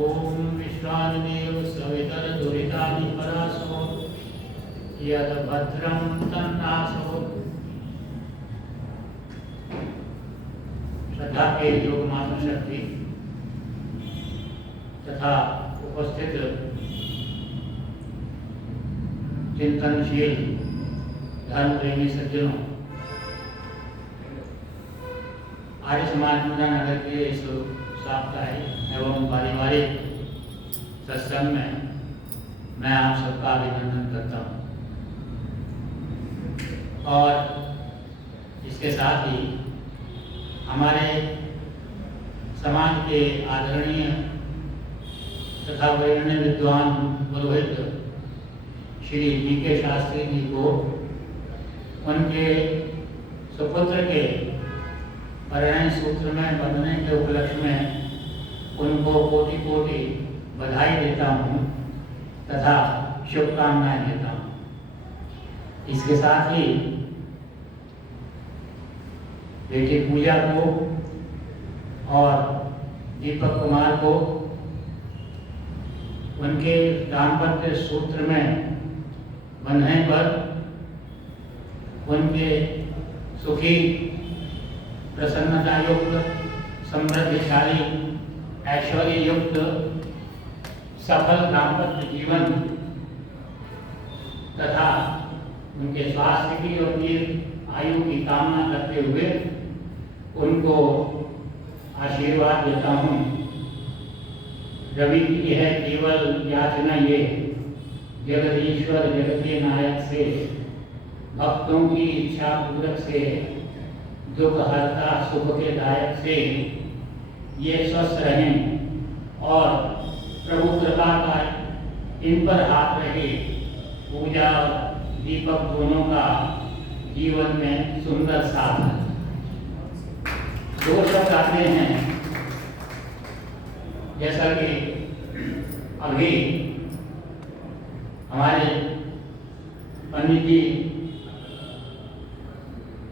ओम विश्वानदेव सवितरदुरितानि परासो यद भद्रं तन्नासो। श्रद्धा के योग मात्र शक्ति तथा उपस्थित चिंतनशील धर्म प्रेमी सज्जनों, आर्य समाज नगर के इस साप्ताहिक एवं पारिवारिक सत्संग में मैं आप सबका अभिनंदन करता हूँ और इसके साथ ही हमारे समाज के आदरणीय तथा वरेण्य विद्वान पुरोहित श्री जी.के. शास्त्री जी को उनके सुपुत्र के परिणय सूत्र में बंधने के उपलक्ष्य में उनको कोटि कोटि बधाई देता हूँ तथा शुभकामनाएं देता हूँ। इसके साथ ही बेटी पूजा को और दीपक कुमार को उनके दाम्पत्य सूत्र में बंधने पर उनके सुखी प्रसन्नता युक्त समृद्धिशाली ऐश्वर्य युक्त सफल दाम्पत्य जीवन तथा उनके स्वास्थ्य की और दीर्घ आयु की कामना करते हुए उनको आशीर्वाद देता हूँ। रवि की है केवल याचना ये, जगदीश्वर जगत के नायक से भक्तों की इच्छा पूरक से दुख हरता सुख के दायक से ये स्वस्थ रहें और प्रभु कृपा का इन पर हाथ रहे। पूजा और दीपक दोनों का जीवन में सुंदर साथ है। दो शब्द आते हैं, जैसा कि अभी हमारे पंडित जी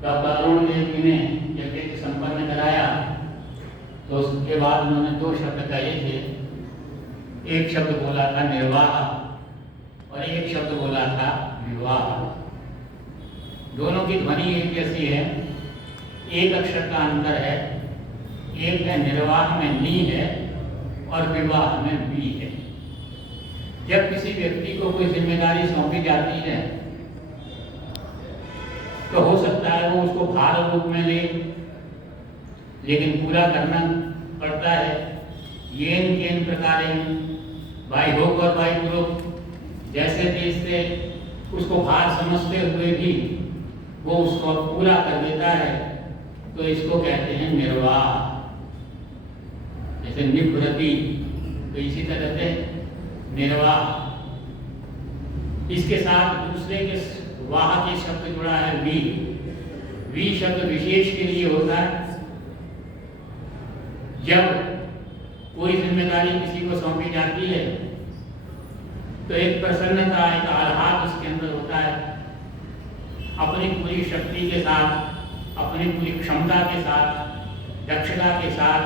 डॉक्टर अरुण देव जी ने यज्ञ संपन्न कराया तो उसके बाद उन्होंने दो शब्द कहे थे। एक शब्द बोला था निर्वाह और एक शब्द बोला था विवाह। दोनों की ध्वनि एक जैसी है, एक अक्षर का अंतर है। एक है निर्वाह में नी है और विवाह में बी है। जब किसी व्यक्ति को कोई जिम्मेदारी सौंपी जाती है तो हो सकता है वो उसको भार रूप में ले, लेकिन पूरा करना पड़ता है। येन केन प्रकारेण बाई होक और बाई पूर्वक, जैसे तैसे उसको भार समझते हुए भी वो उसको पूरा कर देता है, तो इसको कहते हैं निर्वाह। जैसे निवृत्ति, तो इसी तरह से निर्वाह। इसके साथ दूसरे के वाह के शब्द जुड़ा है वी। वी शब्द विशेष के लिए होता है। जब कोई जिम्मेदारी किसी को सौंपी जाती है तो एक प्रसन्नता, एक आह्लाद उसके अंदर होता है। अपनी पूरी शक्ति के साथ, अपनी पूरी क्षमता के साथ, दक्षता के साथ,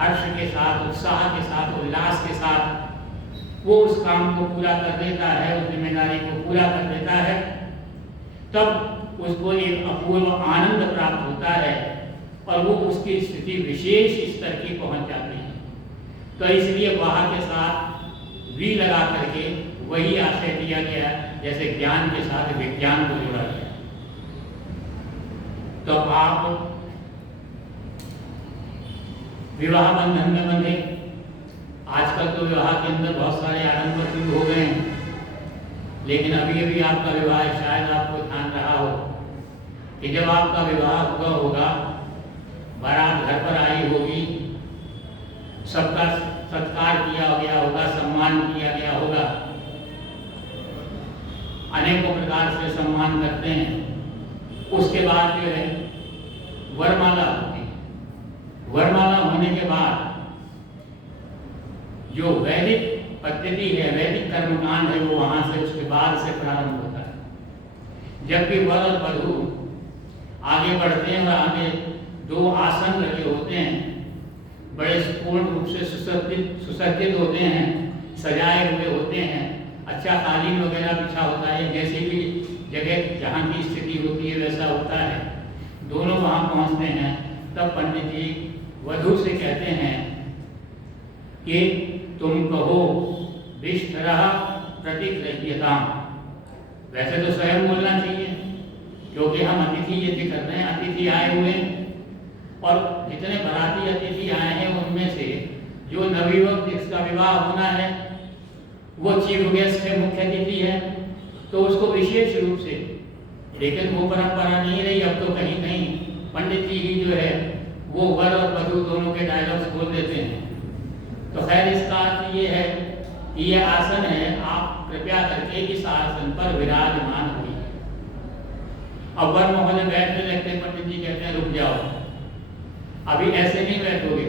हर्ष के साथ, उत्साह के साथ, उल्लास के साथ वो उस काम को पूरा कर देता है, उस जिम्मेदारी को पूरा कर देता है। तब उसको एक अपूर्व आनंद प्राप्त होता है और वो उसकी स्थिति विशेष स्तर की पहुंच जाती है। तो इसलिए वाह के साथ वी लगा करके वही आशय दिया गया जैसे ज्ञान के साथ विज्ञान को जोड़ा गया। तो आप विवाह बंधन में बंधे। आजकल तो विवाह के अंदर बहुत सारे आडंबर शुरू हो गए हैं, लेकिन अभी अभी आपका विवाह शायद आपको ध्यान रहा हो कि जब आपका विवाह हुआ होगा, बारात घर पर आई होगी, सबका सत्कार किया गया होगा, सम्मान किया गया होगा। अनेकों प्रकार से सम्मान करते हैं। उसके बाद जो है वरमाला होती है। वरमाला होने के बाद जो वैदिक पद्धति है, वैदिक कर्मकांड है, वो वहां से उसके बाद से प्रारंभ होता है। जब भी वर और वधू आगे बढ़ते हैं और आगे दो आसन लगे होते हैं, बड़े पूर्ण रूप से सुसज्जित होते हैं, सजाए हुए होते हैं, अच्छा कालीन वगैरह बिछा होता है, जैसे भी जगह जहाँ की स्थिति होती है वैसा होता है। दोनों वहाँ पहुँचते हैं, तब पंडित जी वधू से कहते हैं कि तुम कहो विष्ठरः प्रतिगृह्यतां। वैसे तो स्वयं बोलना चाहिए, क्योंकि हम अतिथि यज्ञ कर रहे हैं, अतिथि आए हुए, और जितने बराती अतिथि आए हैं उनमें से जो नवयुवक जिसका विवाह होना है वो चीफ गेस्ट है, मुख्य अतिथि है, तो उसको विशेष रूप से, लेकिन वो परंपरा नहीं रही। अब तो कहीं कहीं पंडित जी ही जो है वो वर और वधू दोनों के डायलॉग्स बोल देते हैं। तो खैर इसका अर्थ ये है कि ये आसन है, आप कृपया करके इस आसन पर विराजमान हुई। अब वर महोदय बैठने लगते, पंडित जी कहते हैं रुक जाओ, अभी ऐसे नहीं बैठोगे।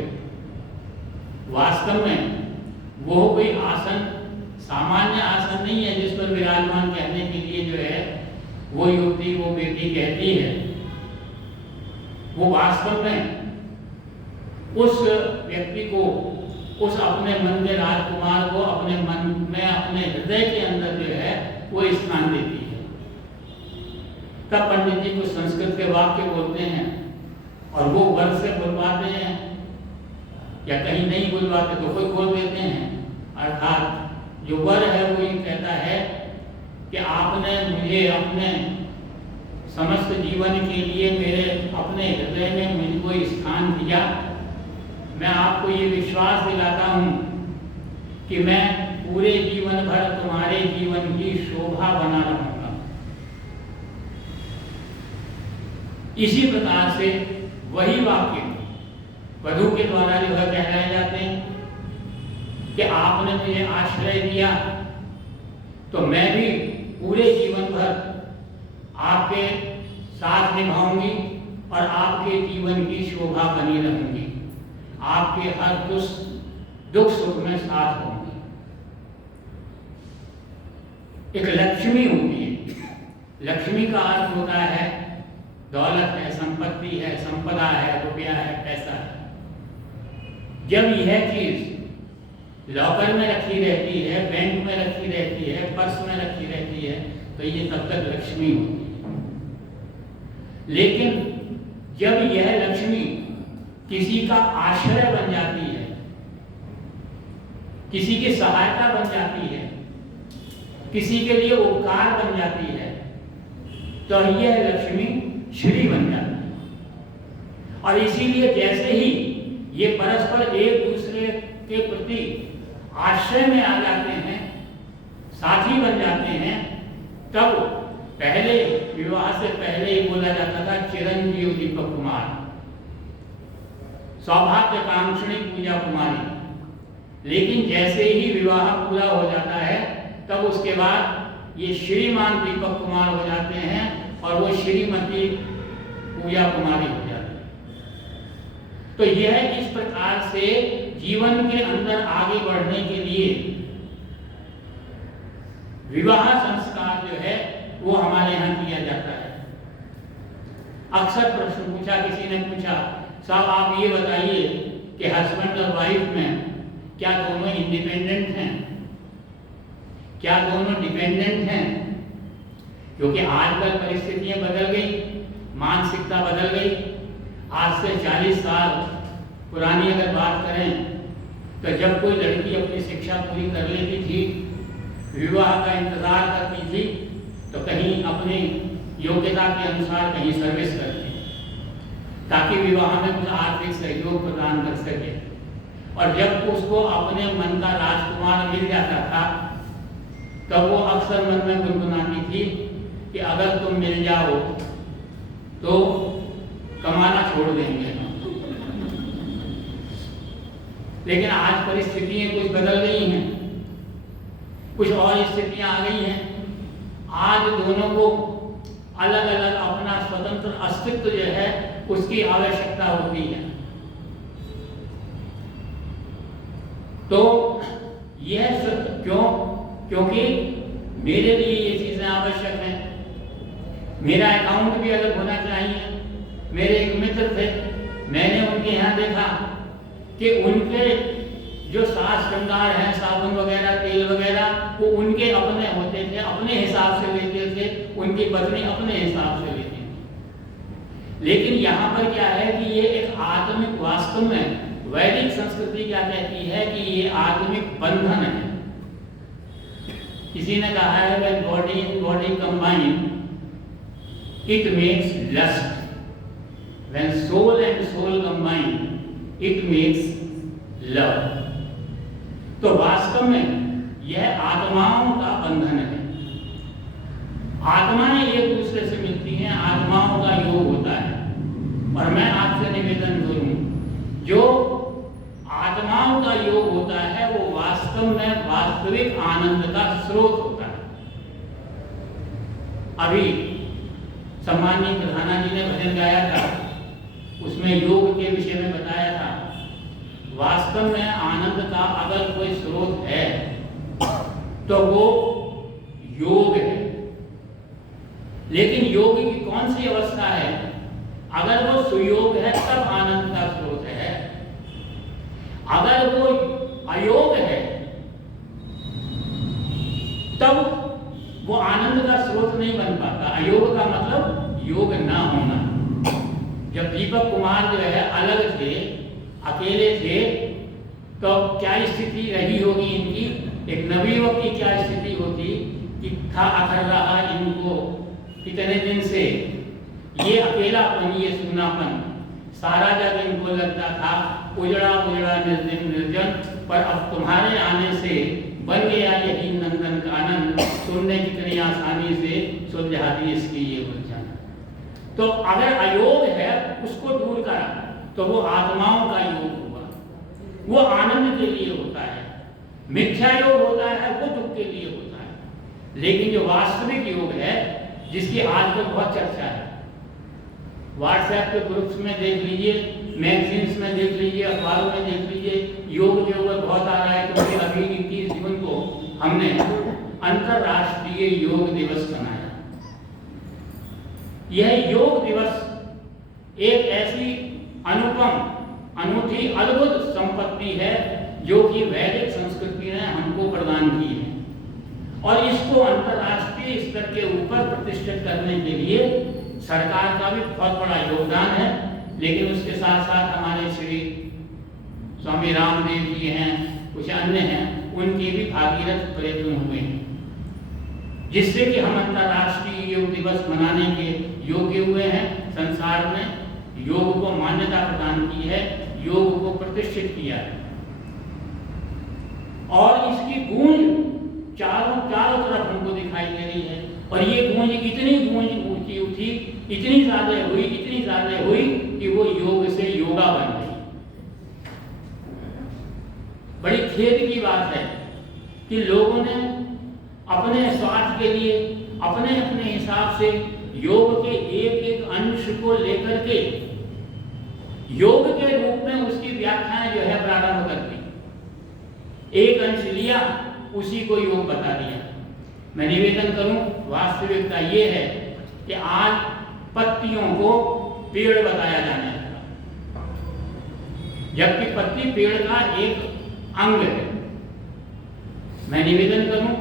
वास्तव में वो कोई आसन सामान्य आसन नहीं है जिस पर विराजमान कहने के लिए जो है वो युवती वो बेटी कहती है। वो वास्तव में उस व्यक्ति को, उस अपने मन के राजकुमार को अपने मन में, अपने हृदय के अंदर जो है वो स्थान देती है। तब पंडित जी कुछ संस्कृत के वाक्य बोलते हैं और वो वर से बुलवाते हैं, या कहीं नहीं बुलवाते तो कोई बोल देते हैं। अर्थात जो वर है वो ये कहता है कि आपने मुझे अपने समस्त जीवन के लिए मेरे अपने हृदय में मुझको स्थान दिया। मैं आपको ये विश्वास दिलाता हूँ कि मैं पूरे जीवन भर तुम्हारे जीवन की शोभा बना रहूंगा। इसी प्रकार से वही वाक्य वधू के द्वारा जो है कहलाए जाते हैं कि आपने मुझे आश्रय दिया तो मैं भी पूरे जीवन भर आपके साथ निभाऊंगी और आपके जीवन की शोभा बनी रहूंगी, आपके हर दुख सुख में साथ होंगी। एक लक्ष्मी होती है। लक्ष्मी का अर्थ होता है दौलत है, संपत्ति है, संपदा है, रुपया है, पैसा है। जब यह चीज लॉकर में रखी रहती है, बैंक में रखी रहती है, पर्स में रखी रहती है, तो ये तब तक लक्ष्मी होती है। लेकिन जब यह लक्ष्मी किसी का आश्रय बन जाती है, किसी की सहायता बन जाती है, किसी के लिए उपकार बन जाती है, तो यह लक्ष्मी श्री बन जाती है। और इसीलिए जैसे ही ये परस्पर एक दूसरे के प्रति आश्रय में आ जाते हैं, साथी बन जाते हैं, तब पहले विवाह से पहले ही बोला जाता था चिरंजीव दीपक कुमार, सौभाग्यकांक्षणी पूजा कुमारी। लेकिन जैसे ही विवाह पूरा हो जाता है तब उसके बाद ये श्रीमान दीपक कुमार हो जाते हैं और वो श्रीमती पूजा कुमारी हो जाती है। तो यह इस प्रकार से जीवन के अंदर आगे बढ़ने के लिए विवाह संस्कार जो है वो हमारे यहाँ किया जाता है। अक्सर प्रश्न पूछा, किसी ने पूछा, साहब आप ये बताइए कि हस्बैंड और वाइफ में क्या दोनों इंडिपेंडेंट हैं, क्या दोनों डिपेंडेंट हैं? क्योंकि आजकल परिस्थितियां बदल गई, मानसिकता बदल गई। आज से 40 साल पुरानी अगर बात करें तो जब कोई लड़की अपनी शिक्षा पूरी कर लेती थी, विवाह का इंतजार करती थी, तो कहीं अपनी योग्यता के अनुसार कहीं सर्विस करती, ताकि विवाह में कुछ आर्थिक सहयोग प्रदान कर सके। और जब उसको अपने मन का राजकुमार मिल जाता था तब वो अक्सर मन में गुनगुनाती थी कि अगर तुम मिल जाओ तो कमाना छोड़ देंगे हम। लेकिन आज परिस्थितियां कुछ बदल गई हैं, कुछ और स्थितियां आ गई हैं। आज दोनों को अलग अलग अपना स्वतंत्र अस्तित्व जो है उसकी आवश्यकता होती है। तो यह क्यों? क्योंकि मेरे लिए ये चीजें आवश्यक हैं। मेरा अकाउंट भी अलग होना चाहिए। मेरे एक मित्र थे, मैंने उनके यहाँ देखा कि उनके जो साज श्रृंगार हैं, साबुन वगैरह, तेल वगैरह, वो उनके अपने होते थे, अपने हिसाब से लेते थे, उनकी पत्नी अपने हिसाब से लेती थी। लेकिन यहाँ पर क्या है कि ये एक आत्मिक, वास्तव में वैदिक संस्कृति क्या कहती है कि ये आत्मिक बंधन है। किसी ने कहा है when body and body combine it makes lust, when soul and soul combine it makes love। तो वास्तव में यह आत्माओं का बंधन है। आत्माएं एक दूसरे से मिलती हैं, आत्माओं का योग होता है। और मैं आपसे निवेदन करूं, जो आत्माओं का योग होता है वो वास्तव में वास्तविक आनंद का स्रोत होता है। अभी सम्माननीय प्रधाना जी ने भजन गाया था, उसमें योग के विषय में बताया था। वास्तव में आनंद का अगर कोई स्रोत है तो वो योग है। लेकिन योग की कौन सी अवस्था है? अगर वो सुयोग है तब आनंद का स्रोत है। अगर वो अयोग है तब वो आनंद का स्रोत नहीं बन पाता। अयोग का मतलब योग ना होना। जब दीपक कुमार जो है अलग थे, अकेले थे, तो क्या स्थिति रही होगी इनकी? एक नवयुवक की क्या स्थिति होती कि था अखर रहा इनको कितने दिन से ये अकेलापन, ये सूनापन, सारा जग इनको लगता था उजड़ा उजड़ा निर्जन निर्जन, पर अब तुम्हारे आने से बन गया यही नंदन का आनंद, तुमने कितनी आसानी से सुलझा दी इसकी ये उलझन। तो अगर अयोग है उसको दूर करा तो वो आत्माओं का योग हुआ, वो आनंद के लिए होता है। मिथ्या योग होता है वो दुख के लिए होता है। लेकिन जो वास्तविक योग है, जिसकी आजकल बहुत चर्चा है, व्हाट्सएप के ग्रुप्स में देख लीजिए, मैगजीन्स में देख लीजिए, अखबारों में देख लीजिए, योग के ऊपर बहुत आ रहा है। क्योंकि अभी 21 जून को हमने अंतरराष्ट्रीय योग दिवस मनाया। यह योग दिवस एक ऐसी अनुपम, अनूठी, अद्भुत संपत्ति है जो कि वैदिक संस्कृति ने हमको प्रदान की है। और इसको अंतरराष्ट्रीय स्तर के ऊपर प्रतिष्ठित करने के लिए सरकार का भी बहुत बड़ा योगदान है। लेकिन उसके साथ साथ हमारे श्री स्वामी रामदेव जी हैं, कुछ अन्य हैं, उनके भी भागीरथ प्रयत्न हुए हैं, जिससे कि हम अंतरराष्ट्रीय योग दिवस मनाने के योग्य हुए हैं। संसार ने योग को मान्यता प्रदान की है, योग को प्रतिष्ठित किया है। और इसकी गूंज चारों तरफ हमको दिखाई दे रही है। और ये गूंज इतनी ऊंची उठी, इतनी ज्यादा हुई कि वो योग से योगा बन गई। बड़ी खेद की बात है कि लोगों ने अपने स्वार्थ के लिए अपने हिसाब से योग के एक अंश को लेकर के योग के रूप में उसकी व्याख्याएं जो है प्रारंभ कर दी। एक अंश लिया, उसी को योग बता दिया। मैं निवेदन करूं, वास्तविकता ये है कि आज पत्तियों को पेड़ बताया जाने लगा, जबकि पत्ती पेड़ का एक अंग है। मैं निवेदन करूं,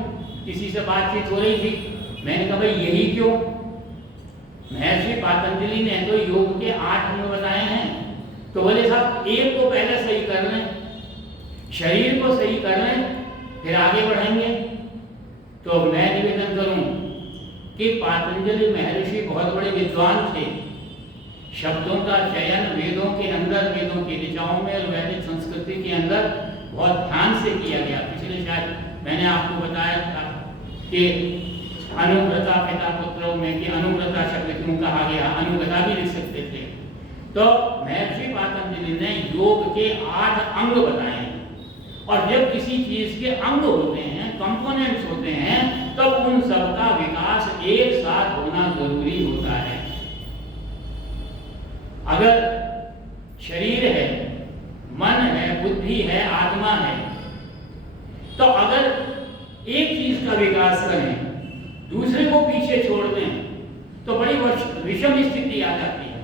किसी से बातचीत हो रही थी, मैंने कहा भाई यही क्यों? महर्षि पतंजलि ने तो योग के 8 अंग बताए हैं। तो बोले साहब एक को पहले सही कर लें, शरीर को सही कर लें, फिर आगे बढ़ेंगे। तो मैं निवेदन करूं कि पतंजलि महर्षि बहुत बड़े विद्वान थे। शब्दों का चयन वेदों के अंदर, वेदों की ऋचाओं में और वैदिक संस्कृति के अंदर बहुत ध्यान से किया गया। पिछले शायद मैंने आपको बताया था कि अनुव्रता पिता पुत्रों में कि अनुव्रता शब्द क्यों कहा गया, अनुव्रता भी लिख सकते थे। तो महर्षि पतंजलि ने योग के 8 अंग बताए हैं। और जब किसी चीज के अंग होते हैं, कंपोनेंट्स होते हैं, तब उन सबका विकास एक साथ होना जरूरी होता है। अगर शरीर है, मन है, बुद्धि है, आत्मा है, तो अगर एक चीज का विकास करें, दूसरे को पीछे छोड़ दें, तो बड़ी विषम स्थिति आ जाती है।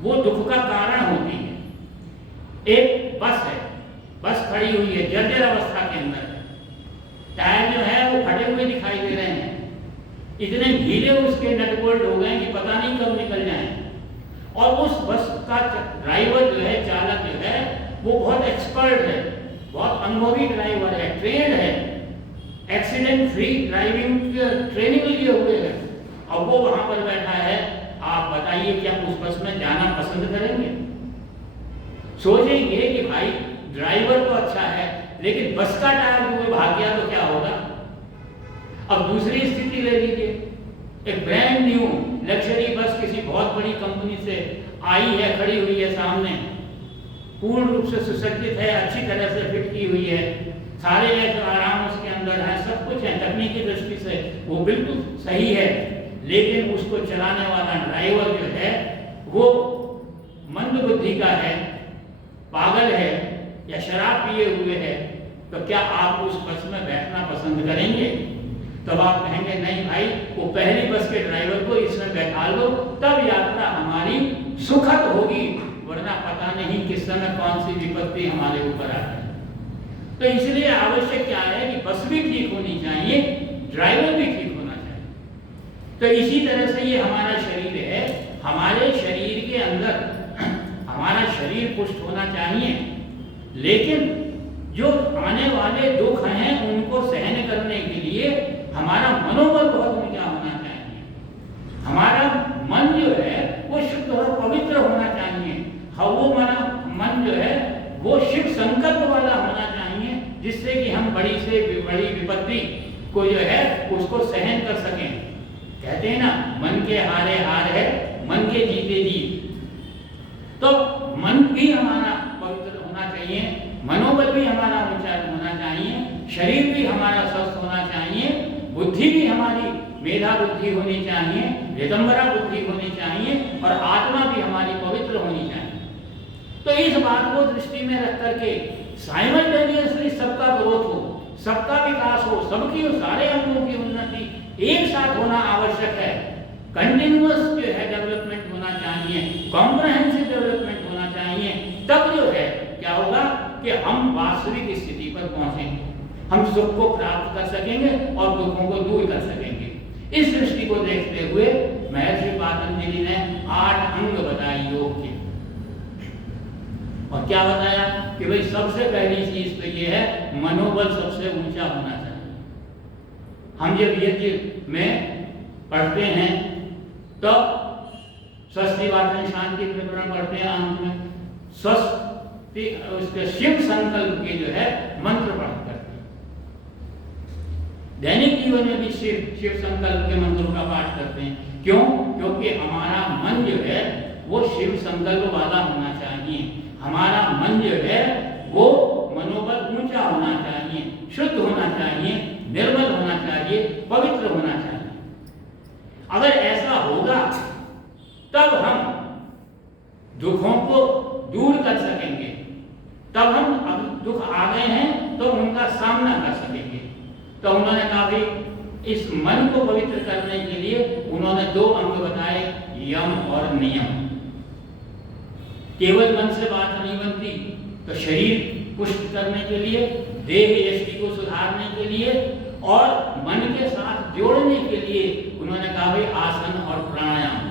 वो दुख का कारण होती है। एक बस है, बस खड़ी हुई है, जर्जर अवस्था के अंदर है, टायर जो है वो फटे हुए दिखाई दे रहे हैं, इतने ढीले उसके नट बोल्ट हो गए कि पता नहीं कब निकल जाएं। और उस बस का ड्राइवर जो है, चालक जो है, वो बहुत एक्सपर्ट है, बहुत अनुभवी ड्राइवर है, ट्रेंड है, एक्सीडेंट फ्री ड्राइविंग ट्रेनिंग लिए हुए है, और वो वहां पर बैठा है। आप बताइए क्या उस बस में जाना पसंद करेंगे? सोचेंगे कि भाई ड्राइवर तो अच्छा है, लेकिन बस का टायर हुए भाग गया तो क्या होगा? अब दूसरी स्थिति ले लीजिए, एक ब्रांड न्यू लग्जरी बस किसी बहुत बड़ी कंपनी से आई है, खड़ी हुई है सामने, पूर्ण रूप से सुसज्जित है, अच्छी तरह से फिट की हुई है, सारे ऐसे आराम उसके अंदर है, सब कुछ है, तकनीकी दृष्टि से वो बिल्कुल सही है, लेकिन उसको चलाने वाला ड्राइवर जो है वो मंद बुद्धि का है, पागल है या शराब पिए हुए है, तो क्या आप उस बस में बैठना पसंद करेंगे? तब आप कहेंगे नहीं भाई, वो पहली बस के ड्राइवर को इसमें बैठा लो, तब यात्रा हमारी सुखद होगी, वरना पता नहीं किस समय कौन सी विपत्ति हमारे ऊपर आ जाए। तो इसलिए आवश्यक क्या है कि बस भी ठीक होनी चाहिए, ड्राइवर भी ठीक होना चाहिए। तो इसी तरह से ये हमारा शरीर है, हमारे शरीर के अंदर हमारा शरीर पुष्ट होना चाहिए, लेकिन जो आने वाले दुख हैं उनको सहन करने के लिए हमारा मनोबल बहुत ऊंचा होना चाहिए, हमारा मन जो है वो शुद्ध और पवित्र होना चाहिए, वो मन जो है वो शिव संकल्प वाला होना चाहिए, जिससे कि हम बड़ी से बड़ी विपत्ति को जो है उसको सहन कर सकें। कहते हैं ना, मन के हारे हार है, मन के जीते जीत। तो मन भी हमारा पवित्र होना चाहिए, मनोबल भी हमारा ऊंचा होना चाहिए, शरीर भी हमारा स्वस्थ होना चाहिए, बुद्धि भी हमारी मेधा बुद्धि होनी चाहिए, रिदंबरा बुद्धि होनी चाहिए, और आत्मा भी हमारी पवित्र होनी चाहिए। तो इस बात को दृष्टि में रख करके साइमल्टेनियसली सबका ग्रोथ हो, सबका विकास हो, सबकी सारे अंगों की उन्नति एक साथ होना आवश्यक है। कंटिन्यूअस जो है डेवलपमेंट होना चाहिए, कॉम्प्रहेंसिव डेवलपमेंट होना चाहिए, तब जो है क्या होगा कि हम वास्तविक स्थिति पर पहुंचेंगे, हम सुख को प्राप्त कर सकेंगे और दुखों को दूर कर सकेंगे। इस दृष्टि को देखते हुए महर्षि पातंजलि ने 8 अंग बताए योग के, और क्या बताया कि भाई सबसे पहली चीज तो ये है, मनोबल सबसे ऊंचा होना चाहिए। हम जब यज्ञ में पढ़ते हैं तो स्वस्ति वाचन शांति प्रकरण पढ़ते हैं, अंत में स्वस्ति उसके शिव संकल्प के जो है मंत्र पढ़ करते हैं। दैनिक जीवन में भी शिव संकल्प के मंत्रों का पाठ करते हैं। क्यों? क्योंकि हमारा मन जो है वो शिव संकल्प वाला होना चाहिए, हमारा मन जो है वो मनोबल ऊंचा होना चाहिए, शुद्ध होना चाहिए, निर्मल होना चाहिए, पवित्र होना चाहिए। अगर ऐसा होगा तब हम दुखों को दूर कर सकेंगे, तब हम अब दुख आ गए हैं तो उनका सामना कर सकेंगे। तो उन्होंने कहा भाई इस मन को पवित्र करने के लिए उन्होंने 2 अंग बताए, यम और नियम। केवल मन से बात नहीं बनती, तो शरीर पुष्ट करने के लिए, देह यष्टि को सुधारने के लिए और मन के साथ जोड़ने के लिए उन्होंने कहा भाई आसन और प्राणायाम।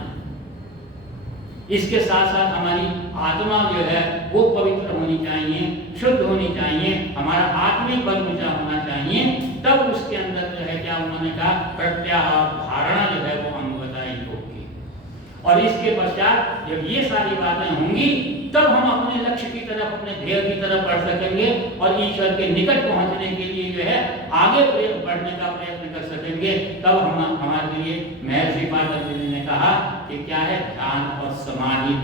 इसके साथ साथ हमारी आत्मा जो है वो पवित्र होनी चाहिए, शुद्ध होनी चाहिए, हमारा आत्मिक बल ऊंचा होना चाहिए, तब उसके अंदर जो है क्या उन्होंने कहा, प्रत्याहार धारणा जो है वो अंग बताए योग की। और इसके पश्चात जब ये सारी बातें होंगी तब हम अपने लक्ष्य की तरफ, अपने ध्येय की तरफ बढ़ सकेंगे और ईश्वर के निकट पहुंचने के लिए जो है आगे बढ़ने का प्रयत्न कर सकेंगे। तब हम हमारे लिए महर्षि पातंजलि ने कहा कि क्या है, ध्यान और समाधि।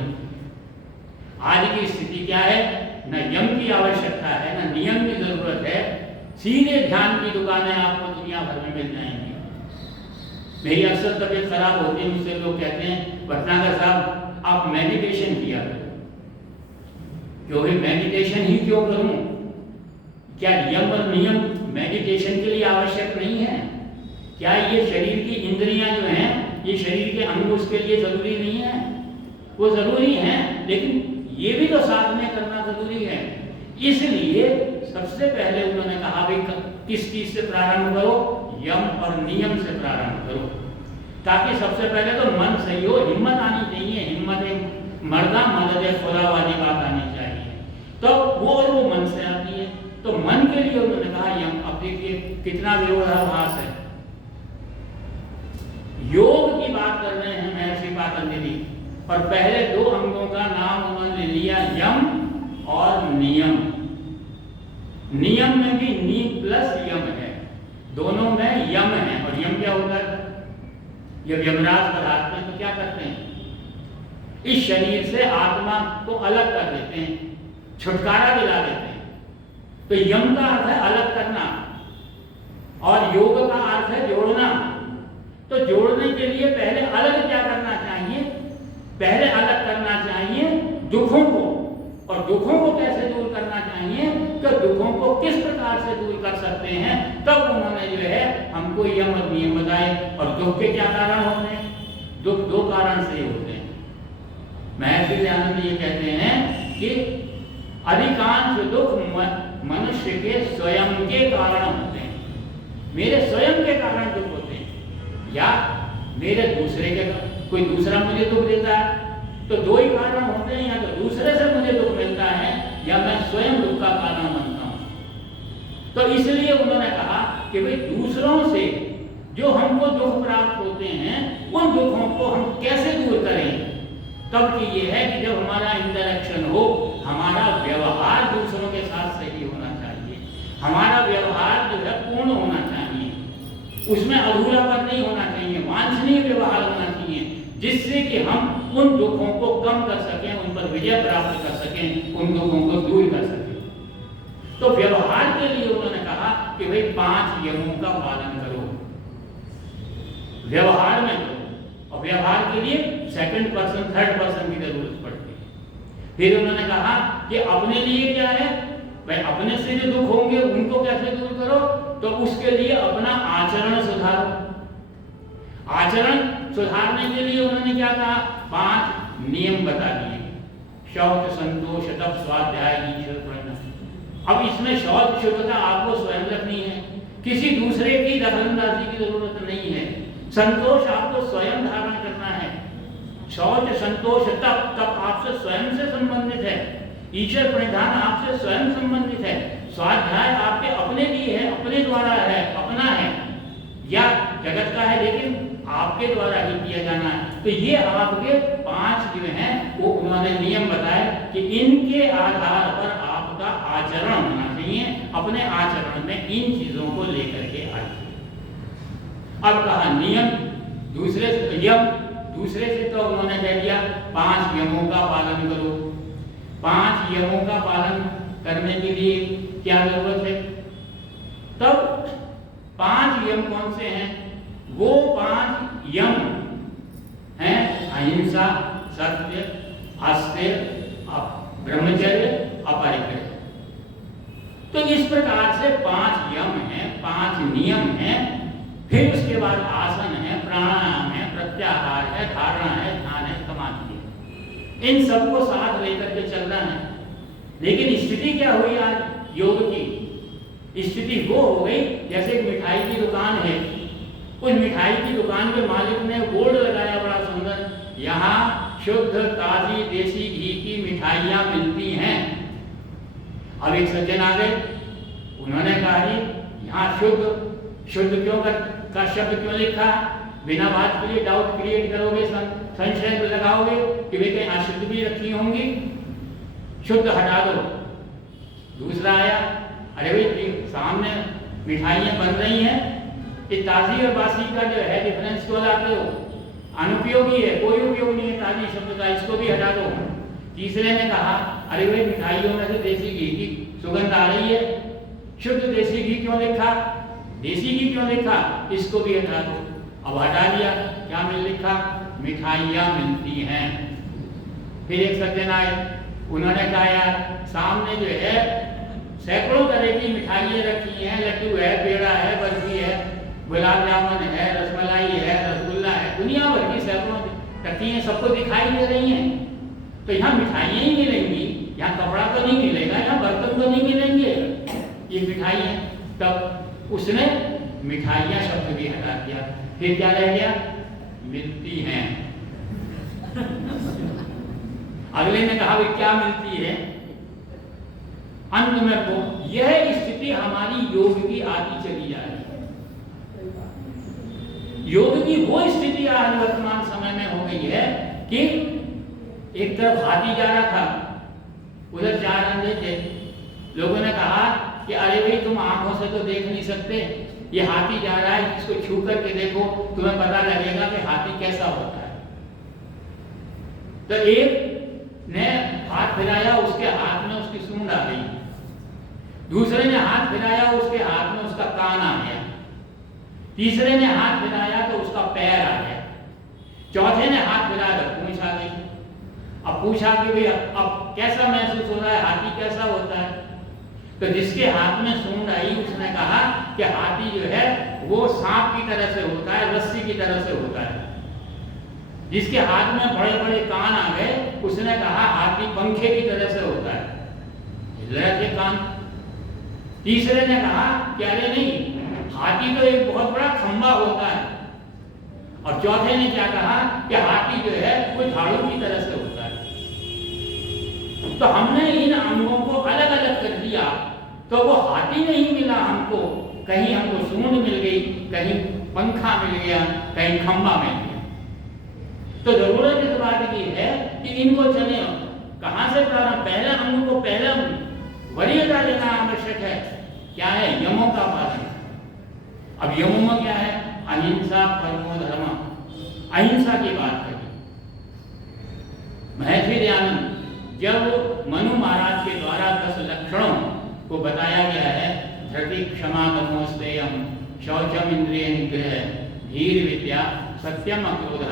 आज की स्थिति क्या है, न यम की आवश्यकता है, न नियम की जरूरत है, सीधे ध्यान की दुकानें आपको दुनिया भर में मिल जाएंगी। मेरी अक्सर तबीयत खराब होती है, मुझसे लोग कहते हैं भटनागर साहब आप मेडिटेशन किया करो। क्योंकि मेडिटेशन ही क्यों करूं? क्या यम और नियम मेडिटेशन के लिए आवश्यक नहीं है? क्या ये शरीर की इंद्रियां जो हैं, ये शरीर के अंग उसके लिए जरूरी नहीं है? वो जरूरी हैं, लेकिन ये भी तो साथ में करना जरूरी है। इसलिए सबसे पहले उन्होंने कहा भाई किस चीज से प्रारंभ करो, यम और नियम से प्रारंभ करो, ताकि सबसे पहले तो मन सही हो, हिम्मत आनी चाहिए, हिम्मत मर्दा मदद खुदा वाली बात आनी चाहिए, तो वो मन से आती है। तो मन के लिए उन्होंने कहा यम। अब देखिए कितना विरोधाभास है। योग की बात कर रहे हैं महर्षि पातंजलि, और पहले दो अंगों का नाम उन्होंने लिया यम और नियम। नियम में भी नी प्लस यम है, दोनों में यम है। और यम क्या होता है? जब यमराज पधारते हैं तो क्या करते हैं? इस शरीर से आत्मा को अलग कर देते हैं, छुटकारा दिला देते हैं। तो यम का अर्थ है अलग करना और योग का अर्थ है जोड़ना। तो जोड़ने के लिए पहले अलग क्या करना चाहिए? पहले अलग करना चाहिए दुखों को। और दुखों को कैसे दूर करना चाहिए? तो दुखों को किस प्रकार से दूर कर सकते हैं, तब उन्होंने जो है हमको यम और नियम बताए। और दुख के क्या कारण होते हैं? दुख दो कारण से होते हैं। महर्षि दयानंद ये कहते हैं कि अधिकांश दुख मनुष्य के स्वयं के कारण होते हैं। मेरे स्वयं के कारण दुख होते हैं, या मेरे दूसरे के, कोई दूसरा मुझे दुख देता है, तो दो ही कारण होते हैं, या तो दूसरे से मुझे दुख मिलता है या मैं स्वयं दुख का कारण बनता हूं। तो इसलिए उन्होंने कहा कि भाई दूसरों से जो हमको दुख प्राप्त होते हैं उन दुखों को हम कैसे दूर करें? तब की ये है कि जब हमारा इंटरेक्शन हो, हमारा व्यवहार दूसरों के साथ सही होना चाहिए, हमारा व्यवहार जो है पूर्ण होना चाहिए, उसमें अधूरापन नहीं होना चाहिए, वांछनीय व्यवहार होना चाहिए, जिससे कि हम उन दुखों को कम कर सकें, उन पर विजय प्राप्त कर सकें, उन दुखों को दूर कर सकें। तो व्यवहार के लिए उन्होंने कहा कि भाई 5 यमों का पालन करो, व्यवहार में करो। और व्यवहार के लिए सेकंड पर्सन थर्ड पर्सन की जरूरत पड़ती है। फिर उन्होंने कहा कि अपने लिए क्या है? भाई अपने से जो दुख होंगे उनको कैसे दूर करो? तो उसके लिए अपना आचरण सुधारो। आचरण सुधारने के लिए उन्होंने क्या कहा? 5 नियम बता दिए। शौच, संतोष, तप, स्वाध्याय, ईश्वर प्रणय। अब इसमें शौच शुद्धता आपको स्वयं रखनी है, किसी दूसरे की दखलंदाजी की जरूरत नहीं है। संतोष आपको स्वयं धारण करना है। शौच, संतोष, तप आपसे स्वयं से संबंधित है। ईश्वर प्रणिधान आपसे स्वयं संबंधित है। स्वाध्याय आपके अपने लिए है, अपने द्वारा है, अपना है, या जगत का है, लेकिन आपके द्वारा ही किया जाना है। तो ये आपके 5 जो हैं वो उन्होंने नियम बताए कि इनके आधार पर आपका आचरण होना चाहिए। अपने आचरण में इन चीजों को लेकर के आइए। अब कहा नियम, दूसरे से यम, दूसरे से तो उन्होंने कह दिया 5 यमों का पालन करो। 5 यमों का पालन करने के लिए क्या जरूरत है? तब 5 यम कौन से हैं? वो 5 यम हैं अहिंसा, सत्य, अस्तेय, ब्रह्मचर्य, अपरिग्रह। तो इस प्रकार से 5 यम हैं, 5 नियम हैं। फिर उसके बाद आसन है, प्राणायाम है, प्रत्याहार है, धारणा है, ध्यान है, समाधि है। इन सबको साथ लेकर के चलना है। लेकिन स्थिति क्या हुई आज योग की? स्थिति वो हो गई जैसे एक मिठाई की दुकान है। उस मिठाई की दुकान के मालिक ने बोर्ड लगाया बड़ा सुंदर, यहाँ शुद्ध ताजी देसी घी की मिठाइयाँ मिलती हैं। अब एक सज्जन आ गए, उन्होंने कहा जी यहाँ शुद्ध क्यों का शब्द क्यों लिखा? बिना बात के लिए डाउट क्रिएट करोगे, संशय लगाओगे कि वे कहीं अशुद्ध भी रखी होंगी, शुद्ध हटा दो। दूसरा आया, अरे भाई सामने मिठाइयाँ बन रही हैं, ये ताजी और बासी का जो है डिफरेंस क्यों लाते हो? अनुपयोगी है, कोई उपयोग नहीं है ताजी शब्द का, इसको भी हटा दो। तीसरे ने कहा, अरे भाई मिठाइयों में से देसी घी की सुगंध आ रही है, शुद्ध देसी घी क्यों लिखा? देसी घी क्यों लिखा? इसको भी हटा दो। अब हटा दिया, क्या मिल लिखा? मिठाइयाँ मिलती हैं। फिर एक सज्जन आए, उन्होंने कहा यार सामने जो है सैकड़ों तरह की मिठाइयाँ रखी हैं, लड्डू है, पेड़ा है, बर्फी है, गुलाब जामुन है, रसमलाई है, रसगुल्ला है, दुनिया भर की सैकड़ों रखी हैं, सबको दिखाई दे रही हैं। तो यहाँ मिठाइयाँ ही मिलेंगी, यहाँ कपड़ा तो नहीं मिलेगा, यहाँ बर्तन तो तो नहीं मिलेंगे, ये मिठाई है। तब उसने मिठाइयाँ शब्द भी हटा दिया, फिर क्या रह गया? मिलती हैं। अगले ने कहा भाई क्या मिलती है? अंत में वो यह स्थिति हमारी योग की आती चली जा रही है। योग की वो स्थिति आज वर्तमान समय में हो गई है कि एक तरफ हाथी जा रहा था, उधर 4 अंधे थे। लोगों ने कहा कि अरे भाई तुम आंखों से तो देख नहीं सकते, ये हाथी जा रहा है, इसको छू करके देखो, तुम्हें पता लगेगा कि हाथी कैसा होता है। तो एक ने हाथ फिराया, उसके हाथ में उसकी सूंड आ गई। दूसरे ने हाथ फिराया, उसके हाथ में उसका कान आ गया। तीसरे ने हाथ फिराया तो उसका पैर आ गया। चौथे ने हाथ फिराया तो पूंछ आ गई। अब पूछा कि भाई अब कैसा महसूस हो रहा है, हाथी कैसा होता है? तो जिसके हाथ में सूंड आई उसने कहा कि हाथी जो है वो सांप की तरह से होता है, रस्सी की तरह से होता है। जिसके हाथ में बड़े बड़े कान आ गए उसने कहा हाथी पंखे की तरह से होता है, हिल रहे थे कान। तीसरे ने कहा कि अरे नहीं, हाथी तो एक बहुत बड़ा खंबा होता है। और चौथे ने क्या कहा कि हाथी जो है वो झाड़ू की तरह से होता है। तो हमने इन अंगों को अलग अलग कर दिया, तो वो हाथी नहीं मिला हमको, कहीं हमको सूंड मिल गई, कहीं पंखा मिल गया, कहीं खंबा मिल गया। तो जरूरत इस बात की है कि इनको चले कहां से प्रारंभ, पहले अंग को पहले वरीयता देना आवश्यक है। क्या है? यमों का पालन। अब यमों में क्या है? अहिंसा परमो धर्म, अहिंसा की बात करी। महर्षि दयानंद जब मनु महाराज के द्वारा 10 लक्षणों को बताया गया है, धृति क्षमा तमोस्तेयम शौचम इंद्रिय निग्रह धीर विद्या सत्यम अक्रोध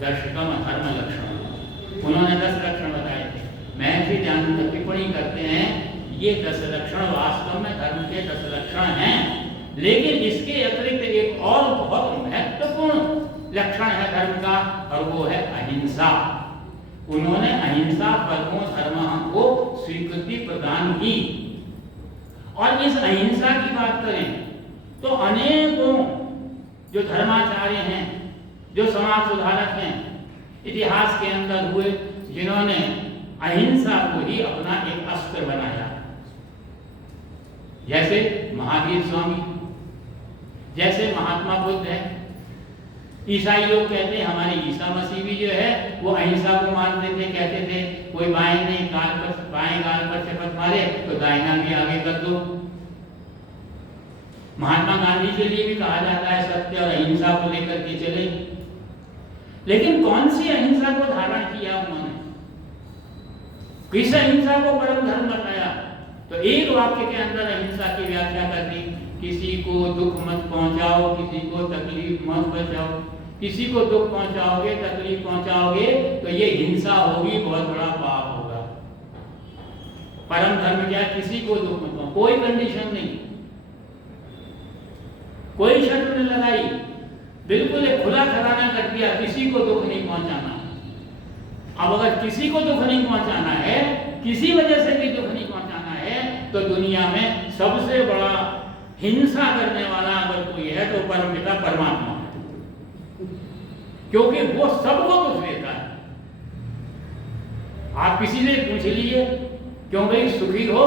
दर्शकम धर्म लक्षण, उन्होंने 10 लक्षण बताए थे। महर्षि दयानंद टिप्पणी करते हैं ये 10 लक्षण वास्तव में धर्म के 10 लक्षण हैं, लेकिन इसके अतिरिक्त एक और बहुत महत्वपूर्ण लक्षण है धर्म का, और वो है अहिंसा। उन्होंने अहिंसा परमो धर्म को स्वीकृति प्रदान की। और इस अहिंसा की बात करें तो अनेकों जो धर्माचार्य हैं, जो समाज सुधारक हैं, इतिहास के अंदर हुए, जिन्होंने अहिंसा को ही अपना एक अस्त्र बनाया, जैसे महावीर स्वामी, जैसे महात्मा बुद्ध है। ईसाई लोग कहते हैं, हमारे ईसा मसीह भी जो है वो अहिंसा को मानते थे, कहते थे कोई बाएं गाल पर चपत मारे तो दाहिना भी आगे कर दो। महात्मा गांधी के लिए भी कहा जाता है सत्य और अहिंसा को लेकर के चले। लेकिन कौन सी अहिंसा को धारण किया उन्होंने, किस अहिंसा को परम धर्म बताया? तो एक वाक्य के अंदर अहिंसा की व्याख्या कर दी, किसी को दुख मत पहुंचाओ, किसी को तकलीफ मत पहुंचाओ। किसी को दुख पहुंचाओगे, तकलीफ पहुंचाओगे तो ये हिंसा होगी, बहुत बड़ा पाप होगा। परम धर्म क्या? किसी को दुख मत पहुंचाओ, कोई कंडीशन नहीं, कोई शर्त नहीं लगाई, बिल्कुल एक खुला खजाना कर दिया, किसी को दुख नहीं पहुंचाना। अब अगर किसी को दुख नहीं पहुंचाना है, किसी वजह से भी दुख नहीं पहुंचाना है, तो दुनिया में सबसे बड़ा हिंसा करने वाला अगर कोई है तो परमपिता परमात्मा है, क्योंकि वो सबको दुख देता है। आप किसी से पूछ लीजिए, क्यों भाई सुखी हो,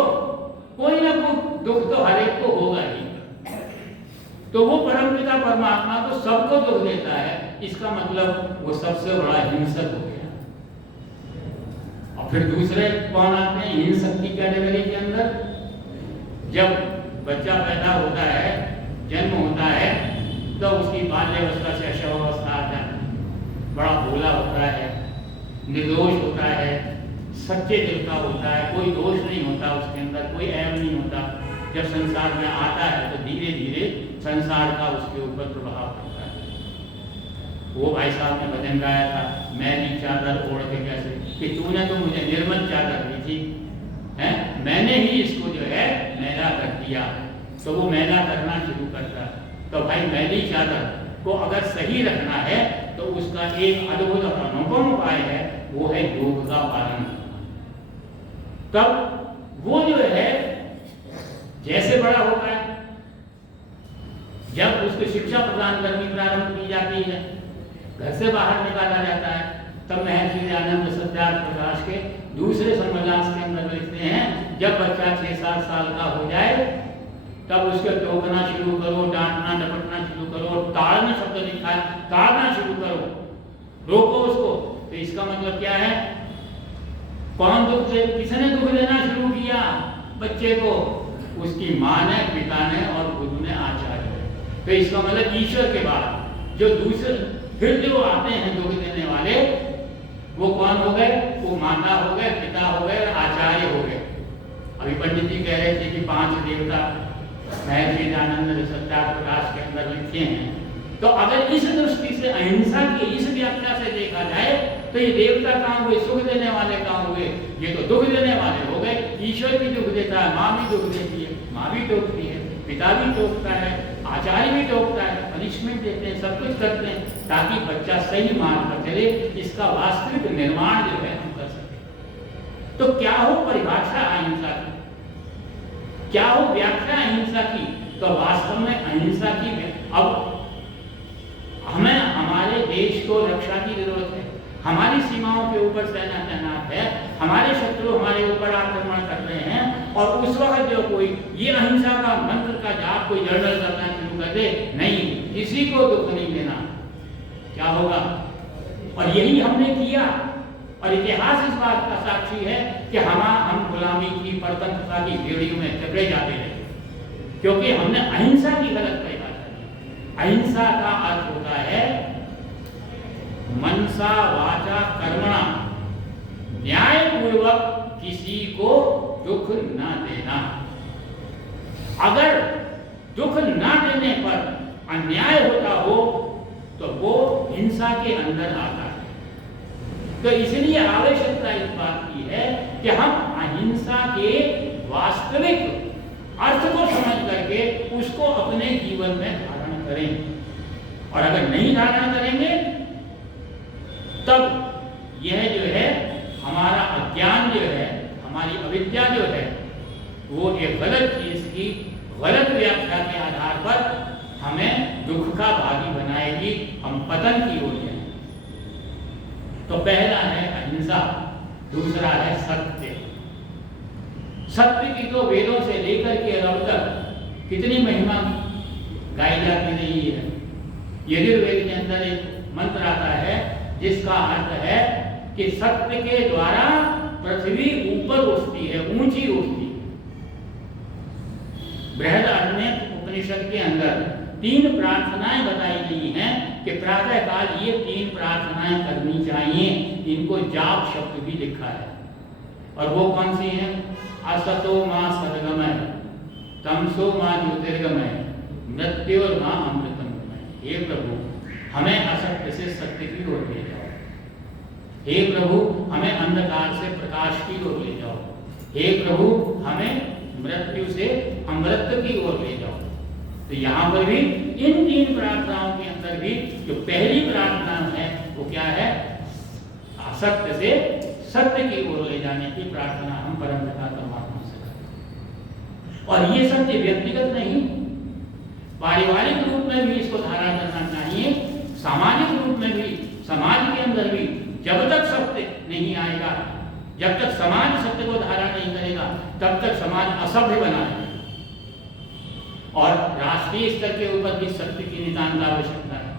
कोई ना कोई दुख तो हर एक को होगा ही। तो वो परमपिता परमात्मा तो सबको दुख देता है, इसका मतलब वो सबसे बड़ा हिंसक हो गया। और फिर दूसरे कौन आते हैं हिंसक की कैटेगरी के अंदर? जब बच्चा पैदा होता है, जन्म होता है, तो उसकी बाल्यावस्था से शैशवावस्था आता है, बड़ा भोला होता है, निर्दोष होता है, सच्चे दिल का होता है, कोई दोष नहीं होता उसके अंदर, कोई ऐब नहीं होता। जब संसार में आता है तो धीरे धीरे संसार का उसके ऊपर प्रभाव पड़ता है। वो भाई साहब ने भजन गाया था, मैली चादर ओढ़ के कैसे, कि तूने तो मुझे निर्मल चादर दी थी, है मैंने ही इसको जो है मैला कर दिया। तो वो मैला करना शुरू करता है। तो भाई मैली चादर को अगर सही रखना है तो उसका एक अद्भुत और अनुपम उपाय है, वो है योग का पालन करना। तब वो जो है शिक्षा प्रदान करनी प्रारंभ की जाती है, घर से बाहर निकाला जाता है। तब महर्षि दयानंद सत्यार्थ प्रकाश के दूसरे संवल्लास के अंदर लिखते हैं, जब बच्चा 6-7 साल का हो जाए तब उसके टोकना शुरू करो, डांटना डपटना शुरू करो, ताड़ना शब्द लिखा है, ताड़ना शुरू करो, रोको उसको। तो इसका मतलब क्या है? कौन दुख दे, किसने दुख देना शुरू किया बच्चे को? उसकी माँ ने, पिता ने और गुरु ने, आचार्य ने। तो इसका मतलब ईश्वर के बाद जो दूसरे फिर जो आते हैं दुख देने वाले, वो कौन हो गए? वो माता हो गए, पिता हो गए, आचार्य हो गए। अभी पंडित जी कह रहे थे कि 5 देवता महर्षि दयानंद सत्यार्थ प्रकाश के अंदर लिखे हैं। तो अगर इस दृष्टि से अहिंसा की इस व्याख्या से देखा जाए तो ये देवता कहाँ हुए? सुख देने वाले कहाँ हुए? ये तो दुख देने वाले हो गए। ईश्वर भी दुख देता है, माँ भी दुख देती है, माँ भी टोकती है, पिता भी टोकता है, आचार्य भी टोकता है, पनिशमेंट देते हैं, सब कुछ करते हैं ताकि बच्चा सही मार्ग पर चले। इसका वास्तविक निर्माण जो है हम कर सके। तो क्या हो परिभाषा अहिंसा की, क्या हो व्याख्या अहिंसा की? तो वास्तव में अहिंसा की अब हमें हमारे देश को रक्षा की जरूरत है। हमारी सीमाओं के ऊपर सेना तैनात है, हमारे शत्रु हमारे ऊपर आक्रमण कर रहे हैं, और उस वक्त जो कोई ये अहिंसा का मंत्र का जाप कोई जर्नल करना शुरू कर दे, नहीं, किसी को दुख नहीं देना, क्या होगा? और यही हमने किया, और इतिहास इस बात का साक्षी है कि हम गुलामी की, परतंत्रता की बेड़ियों में चपड़े जाते रहे, क्योंकि हमने अहिंसा की गलत परिभाषा दी। अहिंसा का अर्थ होता है मनसा वाचा कर्मणा, न्याय पूर्वक किसी को दुख न देना। अगर दुख न देने पर अन्याय होता हो तो वो हिंसा के अंदर आता है। तो इसलिए आवश्यकता इस बात की है कि हम अहिंसा के वास्तविक अर्थ को समझ करके उसको अपने जीवन में धारण करें, और अगर नहीं धारण करेंगे तब यह जो है हमारा अज्ञान जो है, हमारी अविद्या जो है, वो एक गलत चीज की गलत व्याख्या के आधार पर हमें दुख का भागी बनाएगी, हम पतन की ओर जाएंगे। तो पहला है अहिंसा, दूसरा है सत्य। सत्य की तो वेदों से लेकर के अब तक कितनी महिमा गाई जाती रही है। यजुर्वेद के अंदर एक मंत्र आता है जिसका अर्थ है कि सत्य के द्वारा पृथ्वी ऊपर उठती है, ऊंची उठती है। बृहदारण्यक उपनिषद के अंदर 3 प्रार्थनाएं बताई गई हैं कि प्रातः काल ये 3 प्रार्थनाएं करनी चाहिए। इनको जाप शब्द भी लिखा है, और वो कौन सी हैं? असतो मां सद्गमय, तमसो मां ज्योतिर्गमय, मृत्योर्मा अमृतमय। हे प्रभु, हमें असत्य से सत्य की ओर ले जाओ। हे प्रभु, हमें अंधकार से प्रकाश की ओर ले जाओ। हे प्रभु, हमें मृत्यु से अमृत की ओर ले जाओ। तो यहाँ पर भी इन 3 प्रार्थनाओं के अंदर भी जो पहली प्रार्थना है वो क्या है? असत्य से सत्य की ओर ले जाने की प्रार्थना हम परम पिता परमात्मा से करते। और ये सत्य व्यक्तिगत नहीं, पारिवारिक रूप में भी इसको धारण करना चाहिए, सामाजिक रूप में भी, समाज के अंदर भी। जब तक सत्य नहीं आएगा, जब तक समाज सत्य को धारण नहीं करेगा, तब तक समाज असभ्य बना रहेगा। और राष्ट्रीय स्तर के ऊपर भी सत्य की नितांत आवश्यकता है।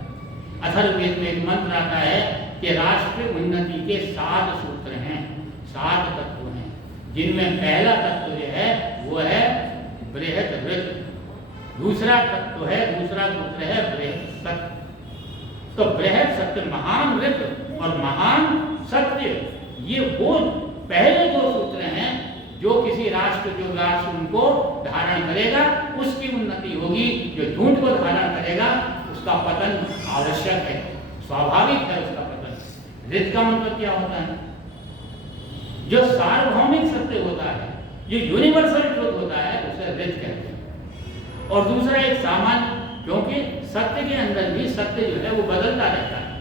अथर्ववेद में एक मंत्र आता है कि राष्ट्र उन्नति के 7 सूत्र हैं, 7 तत्व हैं, जिनमें पहला तत्व जो है वो है बृहत वृत्त, दूसरा तत्व है, दूसरा सूत्र है बृहत सत्य। तो बृहत सत्य, महान वृत्त और महान सत्य, ये वो पहले 2 सूत्र हैं जो किसी राष्ट्र, जो राष्ट्र उनको धारण करेगा उसकी उन्नति होगी। जो झूठ को धारण करेगा उसका पतन आवश्यक है, स्वाभाविक है उसका पतन। ऋत का मतलब क्या होता है? जो सार्वभौमिक सत्य होता है, जो यूनिवर्सल ट्रुथ होता है, उसे ऋत कहते हैं। और दूसरा एक सामान्य, क्योंकि सत्य के अंदर भी सत्य जो है वो बदलता रहता है।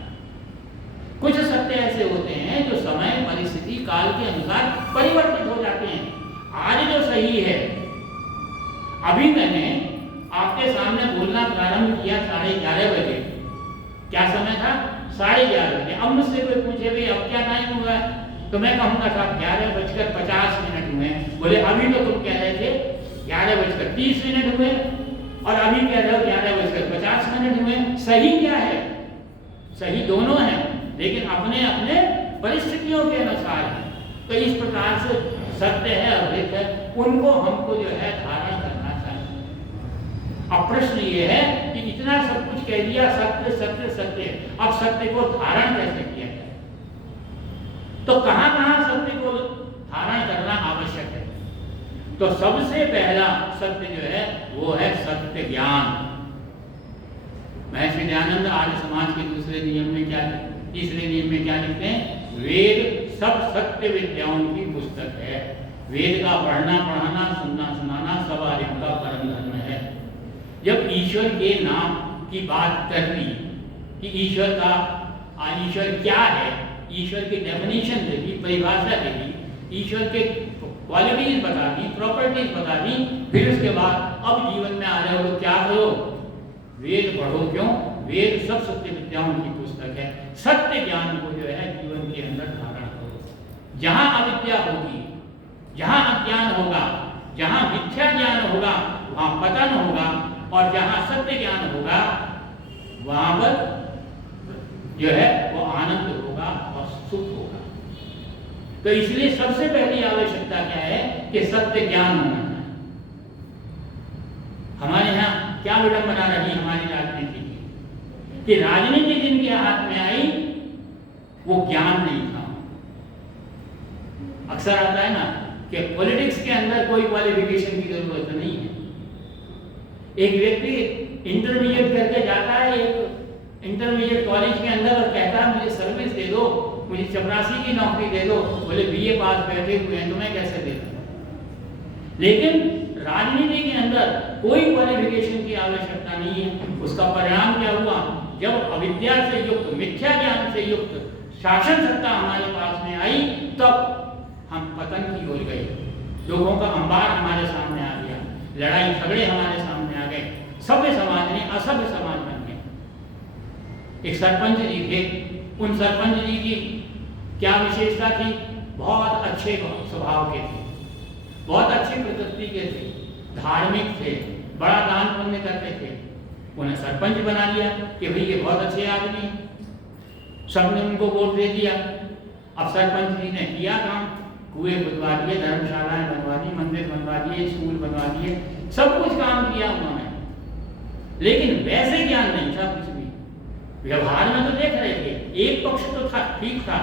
कुछ सत्य ऐसे होते हैं जो समय, परिस्थिति, काल के अनुसार परिवर्तित हो जाते हैं। आज जो सही है, अभी मैंने आपके आपके सामने बोलना प्रारंभ किया 11:30 बजे। क्या समय था? 11:30 बजे। अब मुझसे कोई पूछे भाई अब क्या टाइम हुआ है, तो मैं कहूँगा साहब 11:50 हुए। बोले अभी तो तुम कह रहे थे 11:30 हुए और अभी कह रहे हो 11:50 हुए। सही क्या है? सही दोनों है, लेकिन अपने अपने परिस्थितियों के अनुसार है। तो इस प्रकार से सत्य है अद्वैत है, उनको हमको जो है धारण करना चाहिए। अब प्रश्न ये है कि इतना सब कुछ कह दिया सत्य सत्य सत्य, अब सत्य को धारण कैसे किया जाए? तो कहाँ कहाँ सत्य को धारण करना आवश्यक है? तो सबसे पहला सत्य जो है वो है सत्य ज्ञान। महर्षि दयानंद आर्य समाज के दूसरे नियम में क्या, तीसरे नियम में क्या लिखते हैं? वेद सब सत्य विद्याओं की पुस्तक है। वेद का पढ़ना पढ़ाना सुनना सुनाना सब आर्यों का परम धर्म है। जब ईश्वर के नाम की बात कर दी कि ईश्वर क्या है, ईश्वर की डेफिनेशन दे दी, परिभाषा दे दी, ईश्वर के क्वालिटीज बता दी, प्रॉपर्टीज बता दी, फिर उसके बाद अब जीवन में आ रहे हो तो क्या करो? वेद पढ़ो। क्यों? वेद सब सत्य विद्याओं की पुस्तक है। सत्य ज्ञान को जो है जीवन के अंदर धारण करो। जहां अविद्या होगी, जहां अज्ञान होगा, जहां मिथ्या ज्ञान होगा वहां पतन होगा, और जहां सत्य ज्ञान होगा वहां पर जो है वो आनंद होगा और सुख होगा। तो इसलिए सबसे पहली आवश्यकता क्या है कि सत्य ज्ञान होना चाहिए। हमारे यहाँ क्या विडंबना रही हमारी राजनीति की कि राजनीति जिनके हाथ में आई वो ज्ञान नहीं था। अक्सर आता है ना कि पॉलिटिक्स के अंदर कोई क्वालिफिकेशन की जरूरत नहीं है। एक व्यक्ति इंटरमीडिएट करके जाता है एक इंटरमीडिएट कॉलेज के अंदर और कहता है मुझे सर्विस दे दो, मुझे चपरासी की नौकरी दे दो। बोले बीए पास बैठे हुए हैं, तुम्हें कैसे दे दूं? लेकिन राजनीति के अंदर कोई क्वालिफिकेशन की आवश्यकता नहीं है। उसका परिणाम क्या हुआ? जब अविद्या से युक्त, मिथ्या ज्ञान से युक्त शासन सत्ता हमारे पास में आई, तब हम पतन की ओर गए। लोगों का अंबार हमारे सामने आ गया, लड़ाई झगड़े हमारे सामने आ गए, सभ्य समाज ने असभ्य समाज बन गए। एक सरपंच जी थे, उन सरपंच जी की क्या विशेषता थी? बहुत अच्छे स्वभाव के थे, बहुत अच्छी प्रकृति के थे, धार्मिक थे, बड़ा दान पुण्य करते थे। उन्हें सरपंच बना दिया कि भाई ये बहुत अच्छे आदमी, सबने उनको वोट दे दिया। अब सरपंच जी ने किया काम, कुएं खुदवा दिए, धर्मशालाएं बनवा दी, मंदिर बनवा दिए, स्कूल बनवा दिए, सब कुछ काम किया उन्होंने। लेकिन वैसे ज्ञान नहीं था कुछ भी। व्यवहार में तो देख रहे थे, एक पक्ष तो था, ठीक था,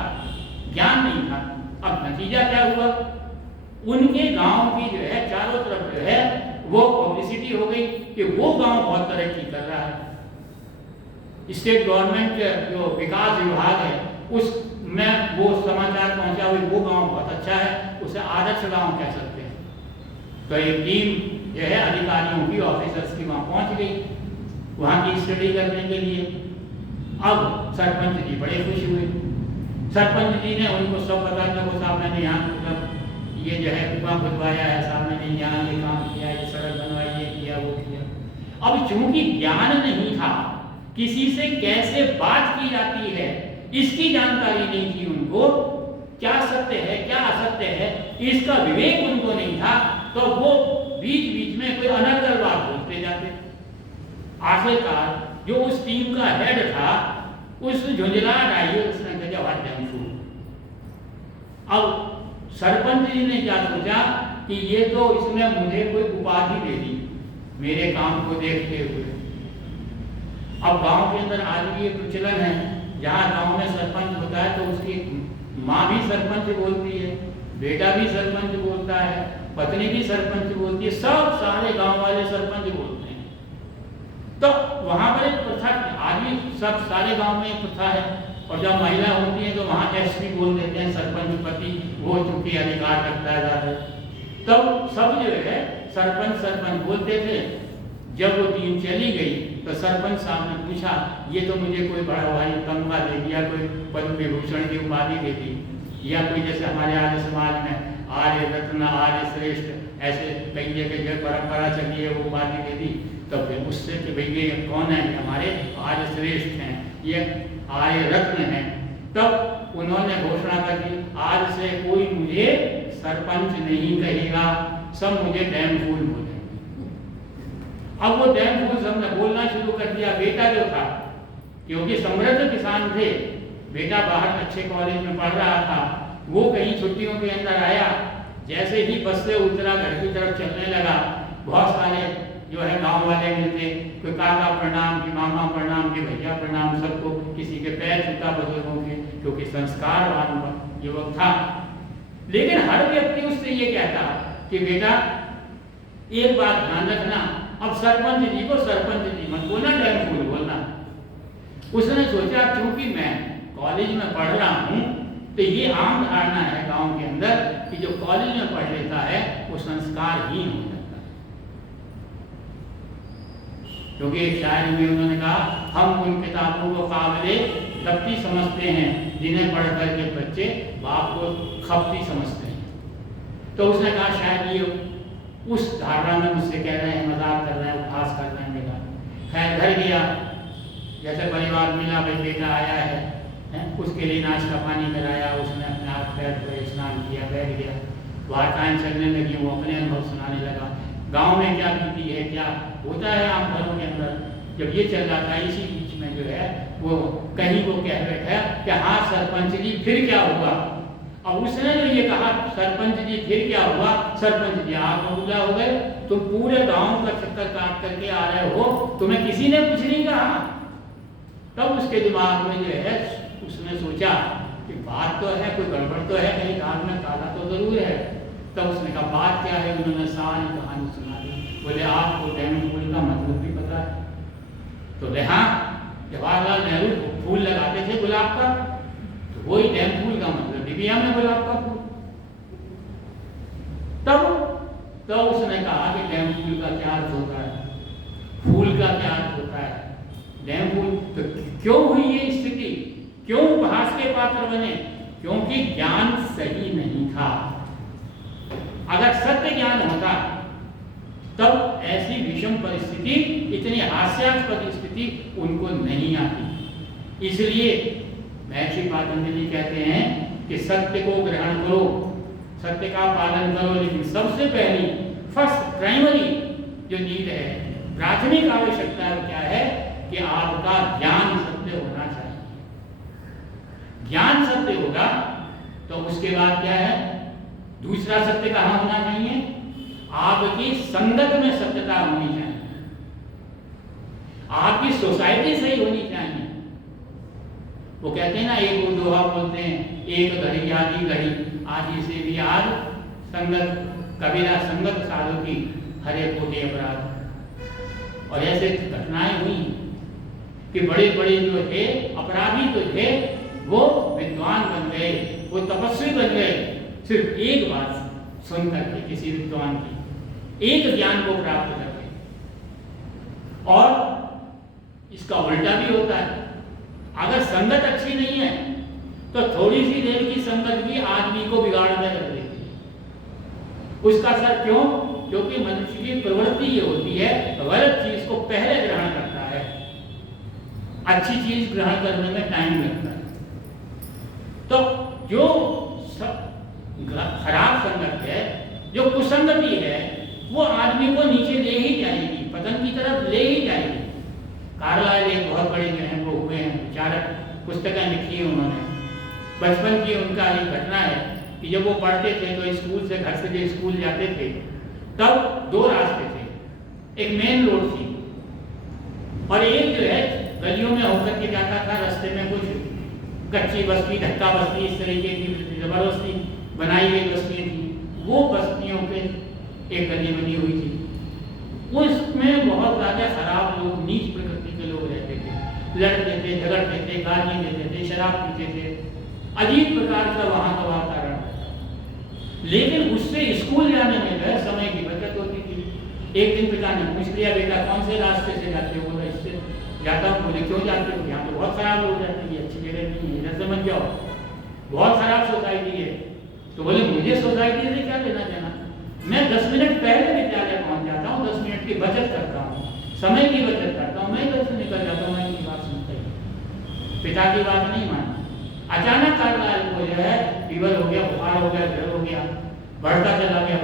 ज्ञान नहीं था। अब नतीजा क्या हुआ? उनके गांव की जो है चारों तरफ जो है वो पब्लिसिटी हो गई कि वो गांव बहुत तरक्की कर रहा है। स्टेट गवर्नमेंट के जो विकास विभाग है उसमें वो समाचार पहुंचा हुआ वो गांव बहुत अच्छा है, उसे आदर्श गांव कह सकते हैं। तो एक टीम जो है अधिकारियों की, ऑफिसर्स की वहां पहुंच गई वहां की स्टडी करने के लिए। अब सरपंच जी बड़े खुश हुए। सरपंच जी ने उनको सब बता दिया, वो साहब मैंने यहाँ मतलब ये जो है कुआं खुदवाया है, साहब मैंने यहाँ ये काम किया, ये सड़क बनवाई, ये किया वो किया। अब चूंकि ज्ञान नहीं था, किसी से कैसे बात की जाती है इसकी जानकारी नहीं थी उनको, क्या सत्य है क्या असत्य है इसका विवेक उनको नहीं था, तो वो बीच बीच में कोई अनर्गल बात बोलते जाते। आखिरकार जो उस टीम का हेड था उस झुंझलाहट आई, उसने कहा व्हाट डैम फूल। अब सरपंच जी ने क्या सोचा कि ये तो इसने मुझे कोई उपाधि दे दी मेरे काम को देखते हुए। अब गांव के अंदर आज भी ये प्रचलन है, जहाँ गांव में सरपंच होता है तो उसकी माँ भी सरपंच बोलती है, बेटा भी सरपंच बोलता है, पत्नी भी सरपंच बोलती है, सब सारे गांव वाले सरपंच बोलते हैं। तो वहां पर एक प्रथा, आज भी सब सारे गांव में एक प्रथा है, और जब महिला होती है तो वहां एसपी बोल देते हैं, सरपंच पति, वो चूंकि अधिकार रखता है ज्यादा। तब सब जो है सरपंच सरपंच बोलते थे। जब वो टीम चली गई तो सरपंच साहब ने पूछा, ये तो मुझे कोई बड़ा भाई तमगा दे दिया, कोई पद्म विभूषण की उपाधि दे दी, या कोई जैसे हमारे आर्य समाज में आर्य रत्न, आर्य श्रेष्ठ, ऐसे कई जगह जो परंपरा चली है वो उपाधि दे दी, तो फिर उससे कि भाई ये कौन है, हमारे आर्य श्रेष्ठ हैं, ये आर्य रत्न हैं। तब उन्होंने घोषणा कर दी, आज से कोई मुझे सरपंच नहीं कहेगा, सब मुझे डैम फूल बोलेंगे। अब वो डैम फूल सबने बोलना शुरू कर दिया। बेटा जो था, क्योंकि समृद्ध किसान थे, बेटा बाहर अच्छे कॉलेज में पढ़ रहा था, वो कहीं छुट्टियों के अंदर आया, जैसे ही बस से उतरा घर की तरफ चलने लगा, बहुत सारे जो है गांव वाले मिलते, कोई काका प्रणाम, कि मामा प्रणाम, कि भैया प्रणाम, सबको किसी के पैर छूता बुजुर्गों के, क्योंकि संस्कारवान युवक था। लेकिन हर व्यक्ति उससे ये कहता कि बेटा एक बात ध्यान रखना, अब सरपंच जी को सरपंच जी मत बोलना, डैम फूल बोलना। उसने सोचा क्योंकि मैं कॉलेज में पढ़ रहा हूँ, तो ये आम धारणा है गांव के अंदर कि जो कॉलेज में पढ़ लेता है वो संस्कारहीन हो जाता है। क्योंकि एक शायरी में उन्होंने कहा, हम उन किताबों को काबिले दफ्ती समझते हैं जिन्हें पढ़ करके बच्चे बाप को खपती समझते हैं। तो उसने कहा शायद ये उस धारणा में मुझसे कह रहे हैं, मजाक कर रहे हैं, उपहास कर रहे हैं मेरा। खैर घर गया, जैसे परिवार मिला, भाई बेटा आया है, उसके लिए नाश्ता पानी कराया, उसने अपने हाथ पैर धोए, स्नान किया, बैठ गया, वार्ताएं चलने लगी, वो अपने अनुभव सुनाने लगा, गांव में क्या बीती है, क्या होता है आम घरों के अंदर। जब ये चल रहा था, इसी बीच में जो है वो कहीं वो कह बैठा कि हाँ सरपंच जी फिर क्या हुआ। अब उसने जो ये कहा सरपंच जी फिर क्या हुआ, सरपंच जी आप बबूला हो गए, तुम पूरे गांव का चक्कर काट करके आ रहे हो, तुम्हें किसी ने कुछ नहीं कहा। तब उसके दिमाग में जो है उसने सोचा कि बात तो है, कोई गड़बड़ तो है, कहीं दाल में काला तो जरूर है। तब उसने कहा बात क्या है, उन्होंने सारी कहानी सुना दी। बोले आपको डैम फूल का मतलब भी पता है? तो बोले हाँ, जवाहरलाल नेहरू फूल लगाते थे गुलाब का, तो वही डैम फूल का मतलब डिबिया में गुलाब का फूल। तब उसने कहा कि डैम फूल का क्या अर्थ होता है, फूल का क्या अर्थ होता है, डैम फूल। तो क्यों हुई ये स्थिति, क्यों उपहास के पात्र बने? क्योंकि ज्ञान सही नहीं था। अगर सत्य ज्ञान होता तब ऐसी विषम परिस्थिति, इतनी हास्यास्पद स्थिति उनको नहीं आती। इसलिए महर्षि पतंजलि कहते हैं कि सत्य को ग्रहण करो, सत्य का पालन करो, लेकिन सबसे पहली फर्स्ट प्राइमरी जो नीड है, प्राथमिक आवश्यकता है, क्या है कि आपका ज्ञान सत्य होना चाहिए। ज्ञान सत्य होगा तो उसके बाद क्या है, दूसरा सत्य कहाँ होना चाहिए, आपकी संगत में सत्यता होनी चाहिए, आपकी सोसाइटी सही होनी चाहिए। वो कहते हैं ना, एक वो दोहा बोलते हैं, एक घड़ी आदि घड़ी आदि से भी आज संगत, कबीरा संगत साधु की हरे कोटे अपराध। और ऐसे घटनाएं हुई कि बड़े बड़े जो थे अपराधी तो थे, वो विद्वान बन गए, वो तपस्वी बन गए, सिर्फ एक बात सुन करके किसी विद्वान की, एक ज्ञान को प्राप्त करके। और इसका उल्टा भी होता है, अगर संगत अच्छी नहीं है तो थोड़ी सी देर की संगत भी आदमी को बिगाड़ में रख देती है। उसका असर क्यों? क्योंकि मनुष्य की प्रवृत्ति ये होती है, गलत चीज को पहले ग्रहण करता है, अच्छी चीज ग्रहण करने में टाइम लगता है। तो जो खराब संगत है, जो कुसंगति है, वो आदमी को नीचे ले ही जाएगी, पतन की तरफ ले ही जाएगी। कार्लाइल एक बहुत बड़े जो हैं वो हुए हैं विचारक, पुस्तकें लिखी है उन्होंने। बचपन की उनका एक घटना है कि जब वो पढ़ते थे तो स्कूल से, घर से जो स्कूल जाते थे, तब दो रास्ते थे, एक मेन रोड थी और एक जो है गलियों में होकर के जाता था। रास्ते में कुछ कच्ची बस्ती, धक्का बस्ती, इस तरीके की जबरदस्ती बनाई गई बस्तियाँ थी। वो बस्तियों पे एक गली बनी हुई थी, उसमें बहुत ज़्यादा खराब लोग, नीच प्रकृति के लोग रहते थे, लड़ते थे, झगड़ते थे, गाली देते थे, शराब पीते थे, अजीब प्रकार का वहाँ का वातावरण था। लेकिन उससे स्कूल जाने में जो है समय की बचत होती थी। एक दिन पिता ने पूछ लिया, बेटा कौन से रास्ते से जाते हो? बोला इससे जाता हूँ। बोले क्यों जाते हो? यहाँ तो बहुत खराब लोग रहते हैं, ये अच्छी जगह नहीं है, इधर से मत जाओ, बहुत खराब सोसाइटी है। तो बोले मुझे सोसाइटी से क्या लेना देना, मैं 10 मिनट पहले विद्यालय पहुंच जाता हूँ, 10 मिनट की बचत करता हूँ, समय की बचत करता हूँ, मैं घर से निकल जाता हूँ, मैं इनकी बात सुनता ही, पिता की बात नहीं मानता। अचानक कार्लाइल को जो है फीवर हो गया, बुखार हो गया, ज्वर हो गया, बढ़ता चला गया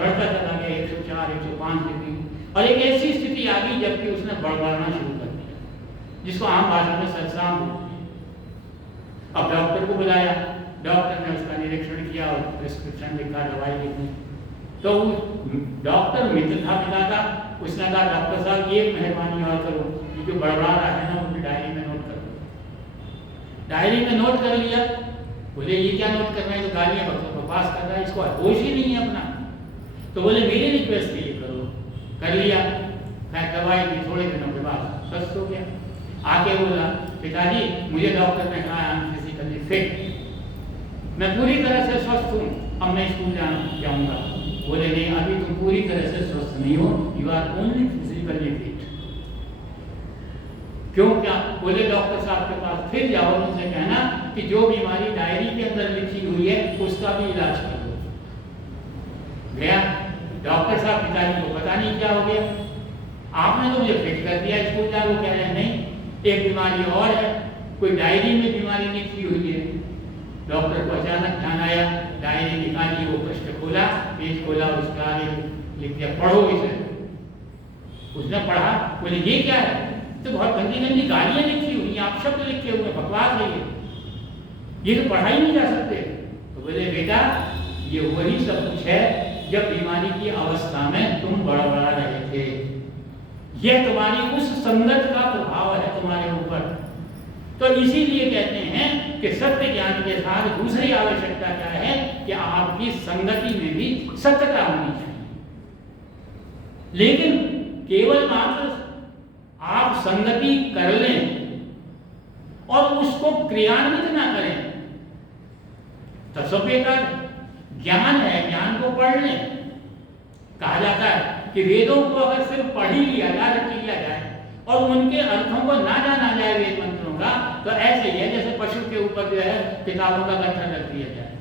104, 105 डिग्री, और एक ऐसी स्थिति आ गई जबकि उसने बड़बड़ाना शुरू कर दिया, जिसको आम भाषा में सरसाम बोलते हैं। अब डॉक्टर को बुलाया, डॉक्टर ने उसका निरीक्षण किया और प्रिस्क्रिप्शन लिखा, दवाई लिखी। तो डॉक्टर मित्र था पिता का, उसने कहा डॉक्टर साहब ये मेहरबानी और करो, ये जो बड़बड़ा रहा है ना वो डायरी में नोट कर दो। डायरी में नोट कर लिया। बोले ये क्या नोट करना है, तो गालियाँ बकवास कर रहा है, इसको होश ही नहीं है अपना। तो बोले मेरी रिक्वेस्ट ये करो, कर लिया। मैं दवाई दी, थोड़े दिनों के बाद स्वस्थ हो गया। आके बोला पिताजी मुझे डॉक्टर ने कहा आई एम फिजिकली फिट, मैं पूरी तरह से स्वस्थ हूँ, अब मैं स्कूल जाऊँगा। बोले नहीं, अभी तुम पूरी तरह से स्वस्थ नहीं हो, you are only physically fit. क्यों, क्या? बोले डॉक्टर साहब के पास फिर जाओ, उनसे कहना कि जो बीमारी डायरी के अंदर लिखी हुई है उसका भी इलाज कर दो। गया डॉक्टर साहब, पिताजी को पता नहीं क्या हो गया, आपने तो मुझे फिट कर दिया स्कूल जा। वो कह रहे हैं नहीं, एक बीमारी और है, कोई डायरी में बीमारी लिखी हुई है। डॉक्टर को अचानक ध्यान आया, डायरी निकाली, वो पृष्ठ खोला, पेज खोला, उसका आगे लिख दिया पढ़ो इसे। उसने पढ़ा, बोले ये क्या है, तो बहुत गंदी गंदी गालियां लिखी हुई हैं, आप शब्द लिखे हुए, बकवास है ये तो पढ़ा ही नहीं जा सकते। तो बोले बेटा ये वही सब कुछ है जब बीमारी की अवस्था में तुम बड़बड़ा रहे थे, यह तुम्हारी उस संगत का प्रभाव है तुम्हारे ऊपर। तो इसीलिए कहते हैं कि सत्य ज्ञान के साथ दूसरी आवश्यकता क्या है कि आपकी संगति में भी सत्यता होनी चाहिए। लेकिन केवल मात्र आप संगति कर लें और उसको क्रियान्वित ना करें तो सब बेकार। ज्ञान है, ज्ञान को पढ़ लें। कहा जाता है कि वेदों को अगर सिर्फ पढ़ ही लिया जाए, रट लिया जाए और उनके अर्थों को ना जाना जाए वेद मंत्रों का, तो ऐसे ही है जैसे पशु के ऊपर जो है किताबों का गट्ठा रख दिया जाए।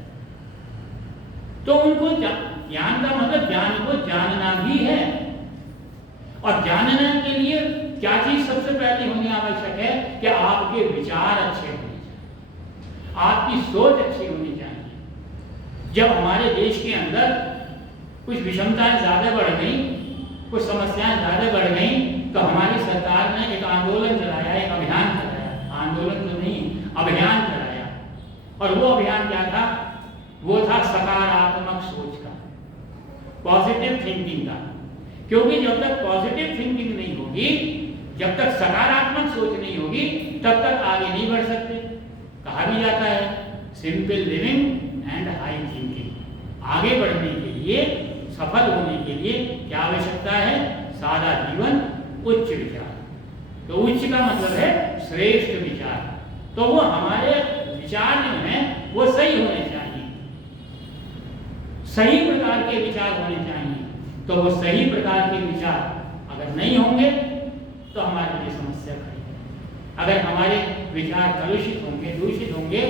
तो उनको ज्ञान का मतलब ज्ञान को जानना भी है, और जानने के लिए क्या चीज सबसे पहले होनी आवश्यक है कि आपके विचार अच्छे होने चाहिए, आपकी सोच अच्छी होनी चाहिए। जब हमारे देश के अंदर कुछ विषमताएं ज्यादा बढ़ गई, कुछ समस्याएं ज्यादा बढ़ गई, तो हमारी सरकार ने एक आंदोलन चलाया, एक अभियान चलाया, आंदोलन तो नहीं अभियान चलाया। और वो अभियान क्या था? वो था सकारात्मक सोच का, पॉजिटिव थिंकिंग का। क्योंकि जब तक पॉजिटिव थिंकिंग नहीं होगी, जब तक सकारात्मक सोच नहीं होगी, तब तक आगे नहीं बढ़ सकते। कहा भी जाता है simple living and high thinking. आगे बढ़ने के लिए, सफल होने के लिए क्या आवश्यकता है? सादा जीवन, उच्च विचार। तो उच्च का मतलब है श्रेष्ठ विचार। तो वो हमारे विचार जो हैं वो सही होने चाहिए, सही प्रकार के विचार होने चाहिए। तो वो सही प्रकार के विचार अगर नहीं होंगे तो हमारे लिए समस्या खड़ी है। अगर हमारे विचार कलुषित होंगे, दूषित होंगे,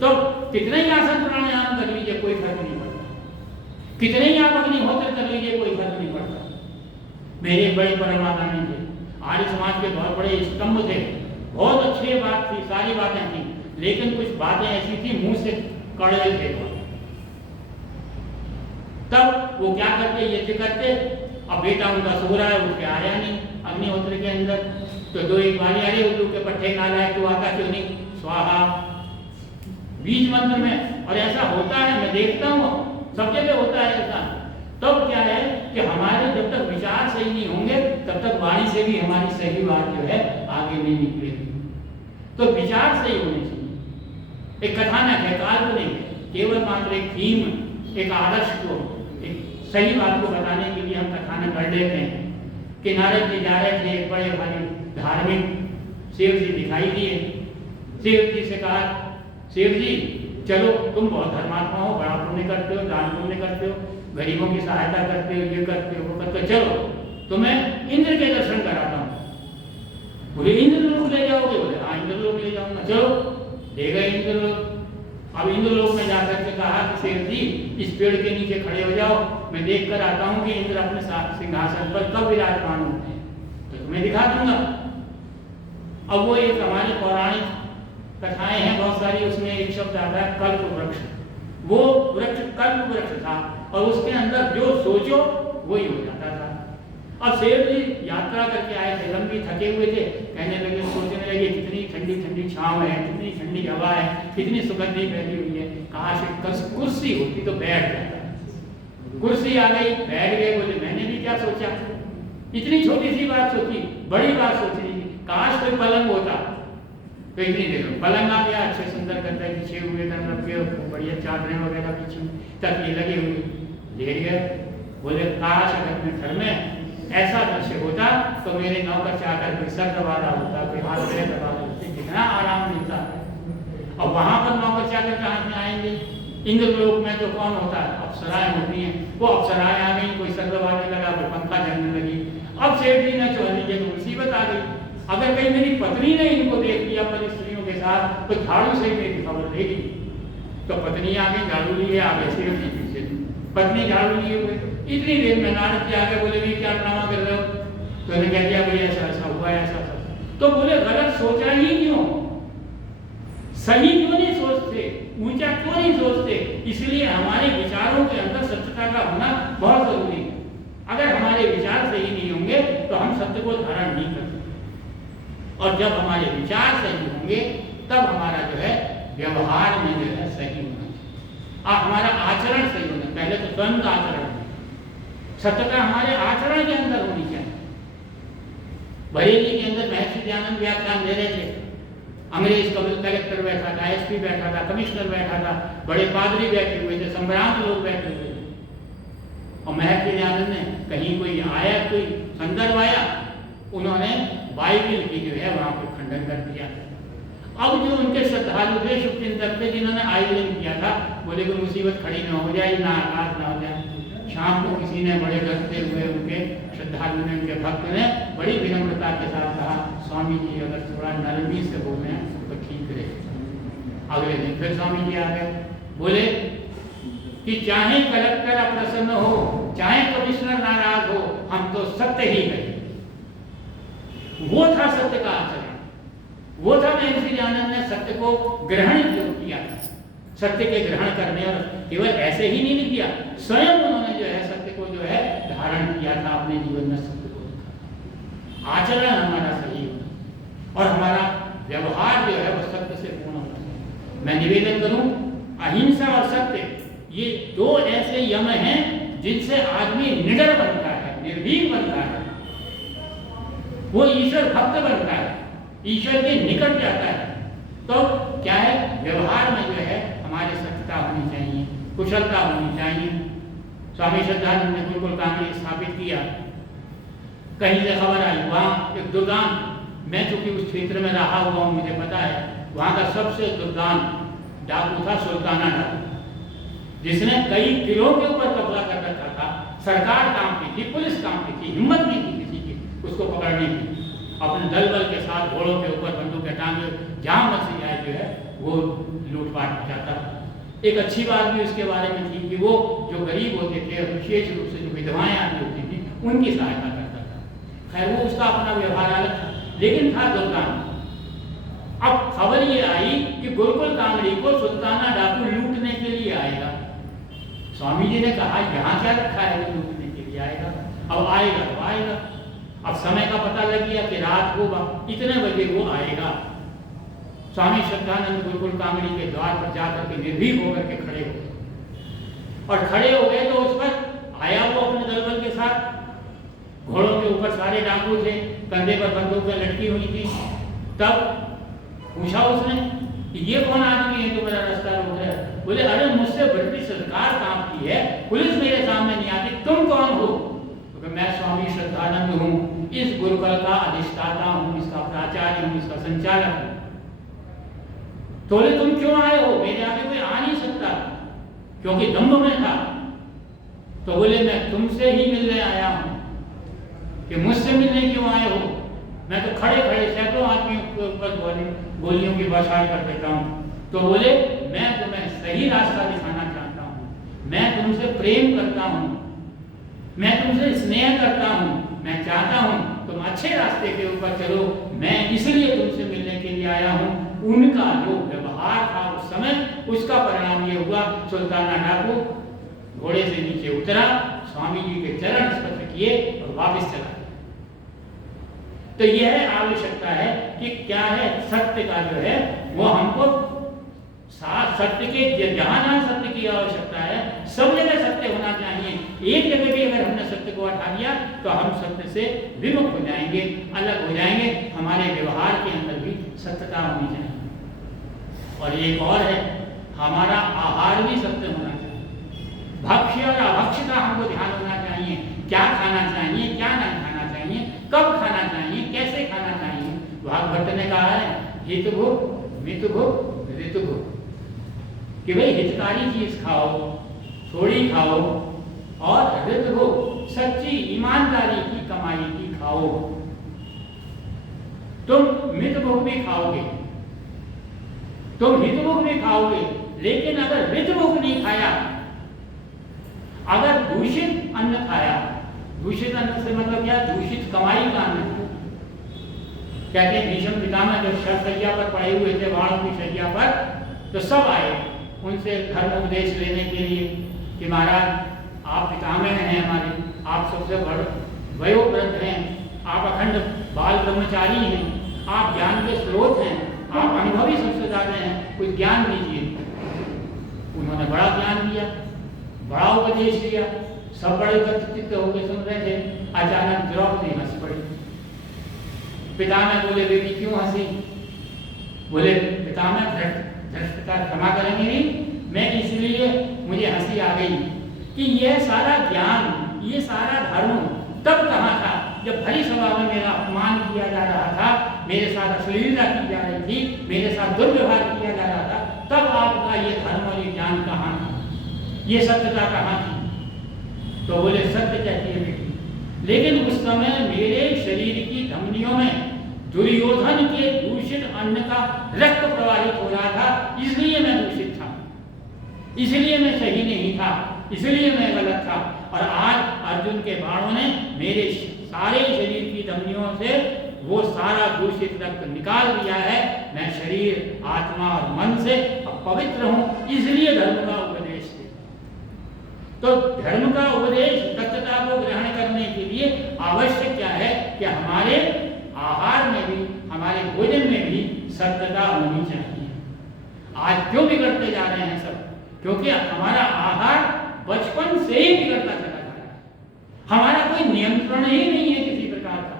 तो कितने ही आसन प्राणायाम कर लीजिए कोई फर्क नहीं पड़ता, कितने ही आप अग्निहोत्र कर लीजिए कोई फर्क नहीं पड़ता। मेरे एक बड़े परमात्मा थे, आर्य समाज के बहुत बड़े स्तंभ थे, बहुत अच्छी बात थी, सारी बातें थी, लेकिन कुछ बातें ऐसी थी मुंह से कड़वे थे। तब वो क्या करते, यज्ञ करते, अब बेटा उनका सो रहा है, उठ के आया नहीं अग्निहोत्र के अंदर, तो दो एक बारी अरे उल्लू के पट्टे नाला है, तो आता क्यों नहीं, स्वाहा बीज मंत्र में। और ऐसा होता है, मैं देखता हूँ सब जगह होता है ऐसा। तब क्या है कि हमारे जब तक विचार सही नहीं होंगे, तब तक वाणी से भी हमारी सही बात जो है आगे नहीं निकलेगी। तो विचार सही होने चाहिए। एक कथानक है, काल्पनिक है, केवल मात्र एक थीम, एक आदर्श को, एक सही बात को बताने के लिए हम कथानक कर लेते हैं कि नारद जी जा रहे थे, एक बड़े भारी धार्मिक शिव जी दिखाई दिए। शिव जी से कहा, शिव जी चलो तुम बहुत धर्मात्मा हो, बड़ा पुण्य करते हो, दान पुण्य करते हो, गरीबों की सहायता करते हो, ये करते हो, वो करते हो, चलो तुम्हें इंद्र के दर्शन कराता हूँ। बोले इंद्रलोक ले जाओगे? बोले हाँ इंद्रलोक ले जाऊंगा। चलो ले गए इंद्रलोक। अब इंद्रलोक में जाकर के कहा कि शेर जी इस पेड़ के नीचे खड़े हो जाओ, मैं देख कर आता हूँ कि इंद्र अपने सिंहासन पर कब विराजमान होते हैं। तो तुम्हें दिखा दूंगा। अब वो एक हमारी पौराणिक कथाएं हैं बहुत सारी, उसमें एक शब्द आता है कल्प वृक्ष। वो वृक्ष कल्प वृक्ष था और उसके अंदर जो सोचो वही हो जाता था। अब सेठ जी यात्रा करके आए थे, लंबी थके हुए थे, कहने लगे, सोचने लगे कितनी ठंडी ठंडी छांव है, कितनी ठंडी हवा है, कितनी सुगंधी फैली हुई है, काश कुर्सी होती तो बैठ जाता। कुर्सी आ गई, बैठ गए। बोले मैंने भी क्या सोचा, इतनी छोटी सी बात सोची, बड़ी बात सोची, काश कोई पलंग होता। तो इतनी देर में पलंग आ गया, अच्छे सुंदर करता है, बिछे हुए तन रखे, बढ़िया चादरें वगैरह बिछी, तकिए लगे हुए, लेट गए। बोले काश अगर मैं घर में ऐसा दृश्य होता तो मेरे नौकर चाकर कोई सर दबा रहा होता, कोई हाथ पैर दबा रहा होता, कितना आराम मिलता। और वहां पर नौकर चाकर कहाँ से आएंगे? इंद्रलोक में तो कौन होता है? अप्सराएं होती हैं। वो अप्सराएं आ गई, कोई सर दबाने लगा, कोई पंखा झलने लगी। अब सेठ जी ने चल दी, तो मुसीबत आ गई। अगर कहीं मेरी पत्नी ने इनको देख लिया पर स्त्रियों के साथ, तो झाड़ू से ही मेरी खबर देगी। तो पत्नी आ गई, झाड़ू लिए आ गए सेठ जी पीछे, पत्नी झाड़ू लिए हुए। इतनी देर में नारद जी आगे बोले भी क्या ड्रामा कर रहे हो? तो उन्हें कह दिया भाई ऐसा ऐसा हुआ, ऐसा ऐसा। तो बोले गलत सोचा ही क्यों, सही क्यों नहीं सोचते, ऊंचा क्यों नहीं सोचते? इसलिए हमारे विचारों के अंदर सत्यता का होना बहुत जरूरी है। अगर हमारे विचार सही नहीं होंगे तो हम सत्य को धारण नहीं कर सकते, और जब हमारे विचार सही होंगे तब हमारा जो है व्यवहार में जो है सही होना चाहिए, हमारा आचरण सही होना। पहले तो स्वयं का आचरण, सत्यता हमारे आचरण के अंदर होनी चाहिए। बरेली के अंदर महर्षि दयानंद व्याख्यान दे रहे थे, अंग्रेज कलेक्टर बैठा था, एसपी बैठा था, कमिश्नर बैठा था, बड़े पादरी बैठे हुए थे, सम्राट लोग बैठे हुए थे। और महर्षि दयानंद ने कहीं कोई आया, कोई संदर्भ आया, उन्होंने बाइबिल की जो है वहां पर खंडन कर दिया। अब जो उनके श्रद्धालु थे, शुभचिंतक थे, जिन्होंने आयोजन किया था, बोले कोई मुसीबत खड़ी न हो जाए, ना आघात ना हो जाए। शाम को किसी ने बड़े डरते हुए, उनके श्रद्धालु ने, उनके भक्त ने बड़ी विनम्रता के साथ कहा, स्वामी जी अगर थोड़ा नरमी से बोले तो ठीक रहे। अगले दिन फिर स्वामी जी आ गए, बोले कि चाहे कलेक्टर अप्रसन्न हो, चाहे कमिश्नर नाराज हो, हम तो सत्य ही कहें। वो था सत्य का आचरण, वो था महर्षि दयानंद ने सत्य को ग्रहण किया था। सत्य के ग्रहण करने, और केवल ऐसे ही नहीं किया, स्वयं उन्होंने जो है सत्य को जो है धारण किया था, अपने जीवन में सत्य को दिखा। आचरण हमारा सही होना और हमारा व्यवहार जो है वह सत्य से पूर्ण होना चाहिए। मैं निवेदन करूं, अहिंसा और सत्य ये दो ऐसे यम हैं जिनसे आदमी निडर बनता है, निर्भीक बनता है, वो ईश्वर भक्त बनता है, ईश्वर के निकट जाता है। तो क्या है, व्यवहार में जो है हमारी सत्यता होनी चाहिए, कुशलता होनी चाहिए। स्वामी श्रद्धानंद ने गुरुकुल कांगड़ी स्थापित किया, कहीं से खबर आई, वहाँ एक दुर्दान, मैं चूंकि उस क्षेत्र में रहा हुआ हूँ, मुझे पता है, वहाँ का सबसे दुर्दान डाकू था सुल्ताना डाकू, जिसने कई किलों के ऊपर कब्जा कर रखा था। सरकार कांपती थी, पुलिस कांपती थी, हिम्मत नहीं थी किसी की उसको पकड़ने की। अपने दल बल के साथ घोड़ों के ऊपर बंदूकें टांगे जहां मर्जी जाए जो है वो लूटपाट जाता। एक अच्छी बात भी उसके बारे में थी कि वो जो गरीब होते थे, विशेष रूप से जो विधवाएं आदि होती थी, उनकी सहायता करता था। खैर वो उसका अपना व्यवहार अलग था, लेकिन था दुर्दान। अब खबर ये आई कि गुरुकुल कांगड़ी को सुल्ताना डाकू लूटने के लिए आएगा। स्वामी जी ने कहा यहाँ क्या रखा है, वो लूटने के लिए आएगा, अब आएगा तो आएगा। अब समय का पता लग गया कि रात को इतने बजे वो आएगा। स्वामी श्रद्धानंद गुरुकुल कांगड़ी के द्वार पर जाकर के निर्भीक होकर के खड़े हो गए, और खड़े हो गए तो उस पर आया वो अपने दलबल के साथ। घोड़ों के ऊपर सारे डाकू थे, कंधे पर बंदूकें लटकी हुई थी। तब पूछा उसने कि ये कौन आदमी है जो मेरा रास्ता रोक रहा है? बोले अरे मुझसे ब्रिटिश सरकार कांपती है, पुलिस मेरे सामने नहीं आती, तुम कौन हो? तो मैं स्वामी श्रद्धानंद हूँ, इस गुरुकुल का अधिष्ठाता हूँ, इसका प्राचार्य हूँ, इसका संचालक हूँ। तो बोले तुम क्यों आए हो? मेरे आगे कोई आ नहीं सकता, क्योंकि दम्भ में था। तो बोले मैं तुमसे ही मिलने आया हूँ। कि मुझसे मिलने क्यों आए हो? मैं तो खड़े खड़े सैकड़ों आदमियों के ऊपर गोलियों की बौछार कर देता हूँ। तो बोले मैं तुम्हें सही रास्ता दिखाना चाहता हूँ, मैं तुमसे प्रेम करता हूँ, मैं तुमसे स्नेह करता हूँ, मैं चाहता हूँ तुम अच्छे अच्छे रास्ते के ऊपर चलो, मैं इसलिए तुमसे मिलने के लिए आया हूँ। उनका जो व्यवहार था उस समय, उसका परिणाम ये हुआ, सुल्ताना डाकू घोड़े से नीचे उतरा, स्वामी जी के चरण स्पर्श किए और वापस चला गया। तो यह आवश्यकता है कि क्या है, सत्य का जो है वो हमको सत्य के जहां सत्य की आवश्यकता है, सब जगह सत्य होना चाहिए। एक जगह भी अगर हमने सत्य को हटा दिया तो हम सत्य से विमुख हो जाएंगे, अलग हो जाएंगे। हमारे व्यवहार के अंदर भी सत्यता होनी चाहिए। और एक और है, हमारा आहार भी सत्य होना चाहिए। भक्ष्य और अभक्ष्य का हमको ध्यान होना चाहिए, क्या खाना चाहिए, क्या नहीं खाना चाहिए, कब खाना चाहिए, कैसे खाना चाहिए। भागवत ने कहा है, हित भुक, मित भुक, ऋतु भुक, कि भाई हितकारी चीज खाओ, थोड़ी खाओ, और ऋतु भुक, सच्ची ईमानदारी की कमाई की खाओ। तुम मित भुक भी खाओगे, तुम हित भुक भी खाओगे, लेकिन अगर ऋतु भुक नहीं खाया, अगर दूषित अन्न खाया, दूषित अन्न से मतलब क्या, दूषित कमाई का अन्न। कहते हैं भीष्म पितामह जब शरशैया पर पड़े हुए थे, बाणों की शैया पर, तो सब आए उनसे धर्म उपदेश लेने के लिए कि महाराज आप पितामह हैं हमारे, आप सबसे बड़े वयोवृद्ध हैं, आप अखंड बाल ब्रह्मचारी हैं, आप ज्ञान के स्रोत हैं, आप अनुभवी सबसे ज्यादा हैं, कुछ ज्ञान दीजिए। उन्होंने बड़ा ज्ञान दिया, बड़ा उपदेश दिया, सब बड़े चित्त होकर सुन रहे थे। अचानक द्रौपदी हंस पड़ी। पितामह बोले, बेटी क्यों हंसी? बोले, पितामह धृष्टता क्षमा करेंगे नहीं, मैं इसलिए मुझे हंसी आ गई कि यह सारा ज्ञान, ये सारा धर्म तब कहाँ था जब भरी सभा में मेरा अपमान किया जा रहा था, मेरे साथ अश्लीलता की जा रही थी, मेरे साथ दुर्व्यवहार किया जा रहा था, तब आपका ये धर्म और ये ज्ञान कहाँ था, ये सत्यता कहाँ थी? तो बोले, सत्य कहती है बेटी, लेकिन उस समय मेरे शरीर की धमनियों में दुर्योधन के दूषित अन्न का रक्त प्रवाहित हो रहा था, इसलिए मैं दूषित था, इसलिए मैं सही नहीं था, इसलिए मैं गलत था। और आज अर्जुन के बाणों ने मेरे सारे शरीर की धमनियों से वो सारा दूषित रक्त निकाल दिया है। मैं शरीर, आत्मा और मन से अब पवित्र हूं, इसलिए धर्म का उपदेश है। तो धर्म का उपदेश, सत्यता को ग्रहण करने के लिए आवश्यक क्या है कि हमारे आहार में भी, हमारे भोजन में भी सत्यता होनी चाहिए। आज क्यों बिगड़ते जा रहे हैं सब? क्योंकि हमारा आहार बचपन से ही बिगड़ता चला जा रहा है। हमारा कोई नियंत्रण ही नहीं है किसी प्रकार का।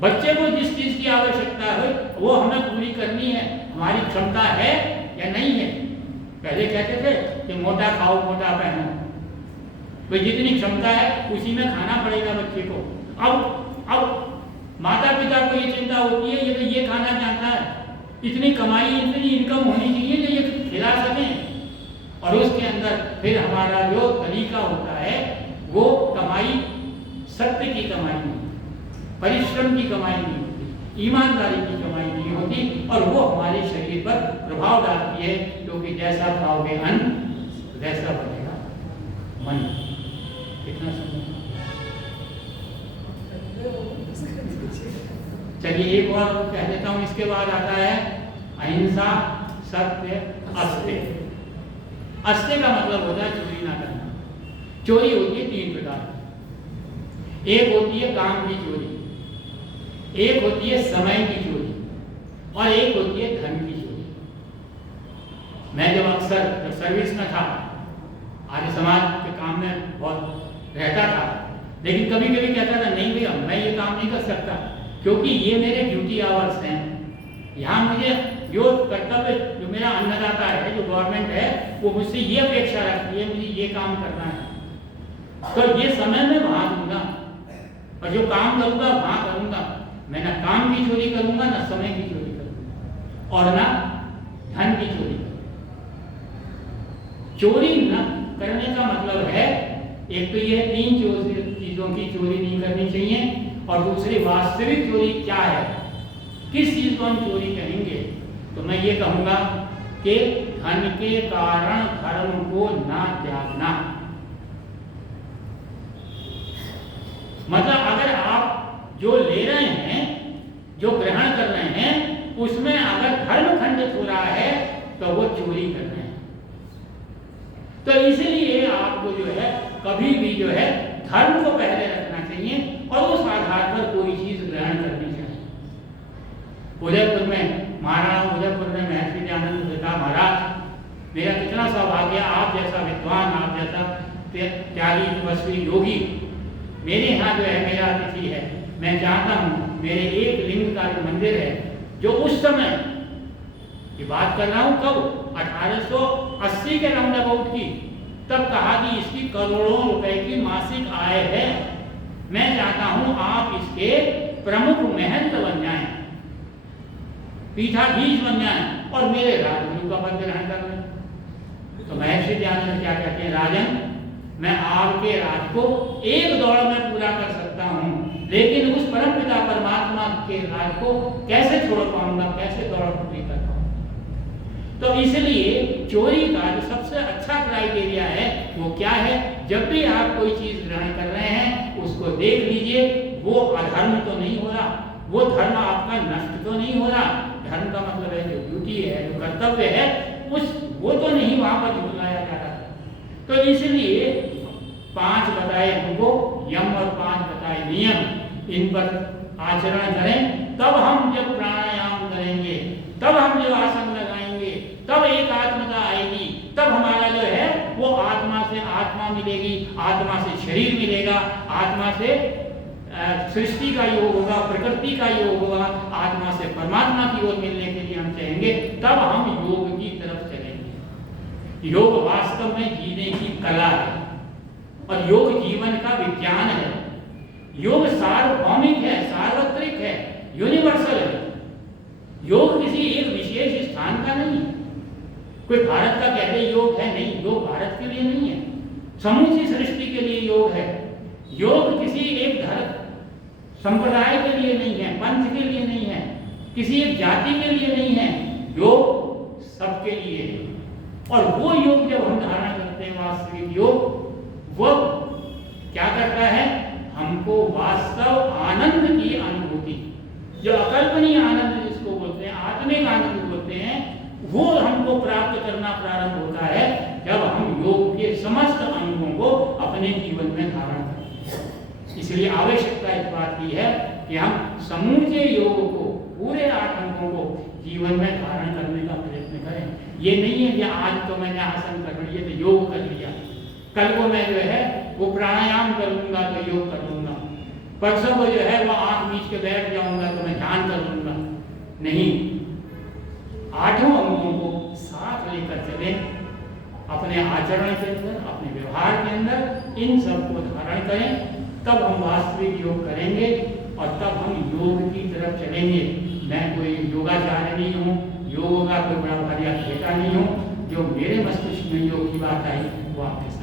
बच्चे को जिस चीज की आवश्यकता है वो हमें पूरी करनी है, हमारी क्षमता है या नहीं है। पहले कहते थे कि मोटा खाओ मोटा पहनो, तो जितनी क्षमता है उसी में खाना पड़ेगा बच्चे को। अब माता पिता को ये चिंता होती है, ये तो ये खाना चाहता है, इतनी कमाई, इतनी इनकम होनी चाहिए कि ये खिला सकें। और उसके अंदर फिर हमारा जो तरीका होता है वो कमाई सत्य की कमाई नहीं, परिश्रम की कमाई नहीं होती, ईमानदारी की कमाई नहीं होती, और वो हमारे शरीर पर प्रभाव डालती है, क्योंकि जैसा खाओगे अन्न वैसा बनेगा मन। कितना समय? चलिए एक और कह देता हूं, इसके बाद आता है अहिंसा, सत्य, अस्त्य। अस्त्य का मतलब होता है चोरी ना करना। चोरी होती है तीन प्रकार की। एक होती है काम की चोरी, एक होती है समय की चोरी, और एक होती है धन की चोरी। मैं जब सर्विस में था, आर्य समाज के काम में बहुत रहता था, लेकिन कभी कभी कहता था नहीं भैया मैं ये काम नहीं कर सकता, क्योंकि ये मेरे ड्यूटी आवर्स हैं। यहाँ मुझे जो कर्तव्य, जो मेरा अन्नदाता है, जो गवर्नमेंट है, वो मुझसे ये अपेक्षा रखती है, मुझे ये काम करना है, तो ये समय मैं वहां दूंगा, और जो काम करूंगा वहां करूंगा। मैं ना काम की चोरी करूंगा, ना समय की चोरी करूंगा, और ना धन की चोरी करूंगा। चोरी न करने का मतलब है, एक तो ये तीन चीजों की चोरी नहीं करनी चाहिए, और दूसरी वास्तविक चोरी क्या है, किस चीज को हम चोरी कहेंगे? तो मैं ये कहूंगा कि धन के कारण धर्म को ना त्यागना। मतलब अगर आप जो उतरा है तो वो चोरी करना है। तो इसलिए आपको जो है कभी भी जो है धर्म को पहले रखना चाहिए और उस आधार पर कोई चीज ग्रहण करनी चाहिए। उदयपुर में महाराणा उदयपुर में महर्षि दयानंद पिता महाराज, मेरा कितना सौभाग्य, आप जैसा विद्वान, आप जैसा त्यागी तपस्वी योगी मेरे यहाँ जो है मेरा अतिथि है। मैं चाहता हूँ मेरे एक लिंग का जो मंदिर है, जो उस समय ये बात कर रहा हूँ कब 1880 के राउंड अबाउट की, तब कहा कि इसकी करोड़ों रुपए की मासिक आय है। मैं चाहता हूँ आप इसके प्रमुख महंत बन जाएं, पीठाधीश बन जाएं और मेरे राजगुरु का पद ग्रहण कर लें। तो महर्षि दयानंद क्या कहते हैं, राजन मैं आपके राज को एक दौड़ में पूरा कर सकता हूँ, लेकिन उस परम पिता परमात्मा के राज को कैसे छोड़ पाऊंगा, कैसे दौड़ पूरी कर पाऊंगा। तो इसलिए चोरी का जो सबसे अच्छा क्राइटेरिया है वो क्या है, जब भी आप कोई चीज ग्रहण कर रहे हैं उसको देख लीजिए वो अधर्म तो नहीं हो रहा, वो धर्म आपका नष्ट तो नहीं हो रहा। धर्म का मतलब है जो ड्यूटी है, जो कर्तव्य है, उस वो तो नहीं वहां पर झुलाया जा रहा। तो इसलिए 5 बताए हमको यम और 5 बताए नियम, इन पर आचरण करें, तब हम जब प्राणायाम करेंगे, तब हम जो आसन लगाएंगे, तब एक आत्मता आएगी, तब हमारा जो है वो आत्मा से आत्मा मिलेगी, आत्मा से शरीर मिलेगा, आत्मा से सृष्टि का योग होगा, प्रकृति का योग होगा, आत्मा से परमात्मा की ओर मिलने के लिए हम चाहेंगे, तब हम योग की तरफ चलेंगे। योग वास्तव में जीने की कला है और योग जीवन का विज्ञान है। योग सार्वभौमिक है, सार्वत्रिक है, यूनिवर्सल है। योग किसी एक विशेष स्थान का नहीं है। कोई भारत का कहते योग है, नहीं, योग भारत के लिए नहीं है, समूची सृष्टि के लिए योग है। योग किसी एक धर्म संप्रदाय के लिए नहीं है, पंथ के लिए नहीं है, किसी एक जाति के लिए नहीं है, योग सबके लिए है। और वो योग जब हम धारण करते हैं, वास्तविक योग, वो क्या करता है, हमको वास्तव आनंद की अनुभूति, जो अकल्पनीय आनंद जिसको बोलते हैं, आत्मिक आनंद बोलते हैं, वो हमको प्राप्त करना प्रारंभ होता है जब हम योग के समस्त अंगों को अपने जीवन में धारण करते हैं। इसलिए आवश्यकता इस बात की है कि हम समूचे योग को, पूरे 8 अंगों को जीवन में धारण करने का प्रयत्न करें। ये नहीं है कि आज तो मैंने आसन कर लिया तो योग कर लिया, कल को मैं जो है वो प्राणायाम करूंगा तो योग कर लूंगा, परसों को जो है वो आंख मीच के बैठ जाऊंगा तो मैं ध्यान कर लूंगा। नहीं, 8 अंगों को साथ लेकर चले, अपने आचरण के अंदर, अपने व्यवहार के अंदर इन सब को धारण करें, तब हम वास्तविक योग करेंगे और तब हम योग की तरफ चलेंगे। मैं कोई योगाचार्य नहीं हूँ, योग का कोई बड़ा भारी अध्येता नहीं हूँ, जो मेरे मस्तिष्क में योग की बात आई वो आपके साथ।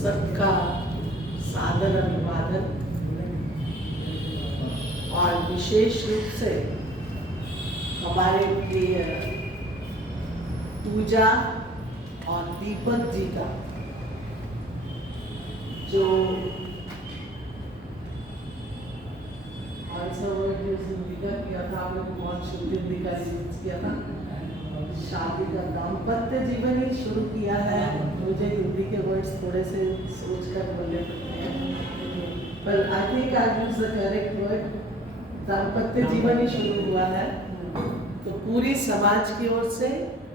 सबका सादर अभिवादन और विशेष रूप से हमारे प्रिय पूजा और दीपक जी का जो हिंदी का किया था, आपने बहुत शुद्ध हिंदी का यूज किया था, शादी का दाम्पत्य जीवन ही शुरू किया है। मुझे हिंदी के वर्ड्स थोड़े से सोच कर बोलने पड़ते हैं, पर I think I use the correct word, दाम्पत्य जीवन ही शुरू हुआ है। तो पूरी समाज की ओर से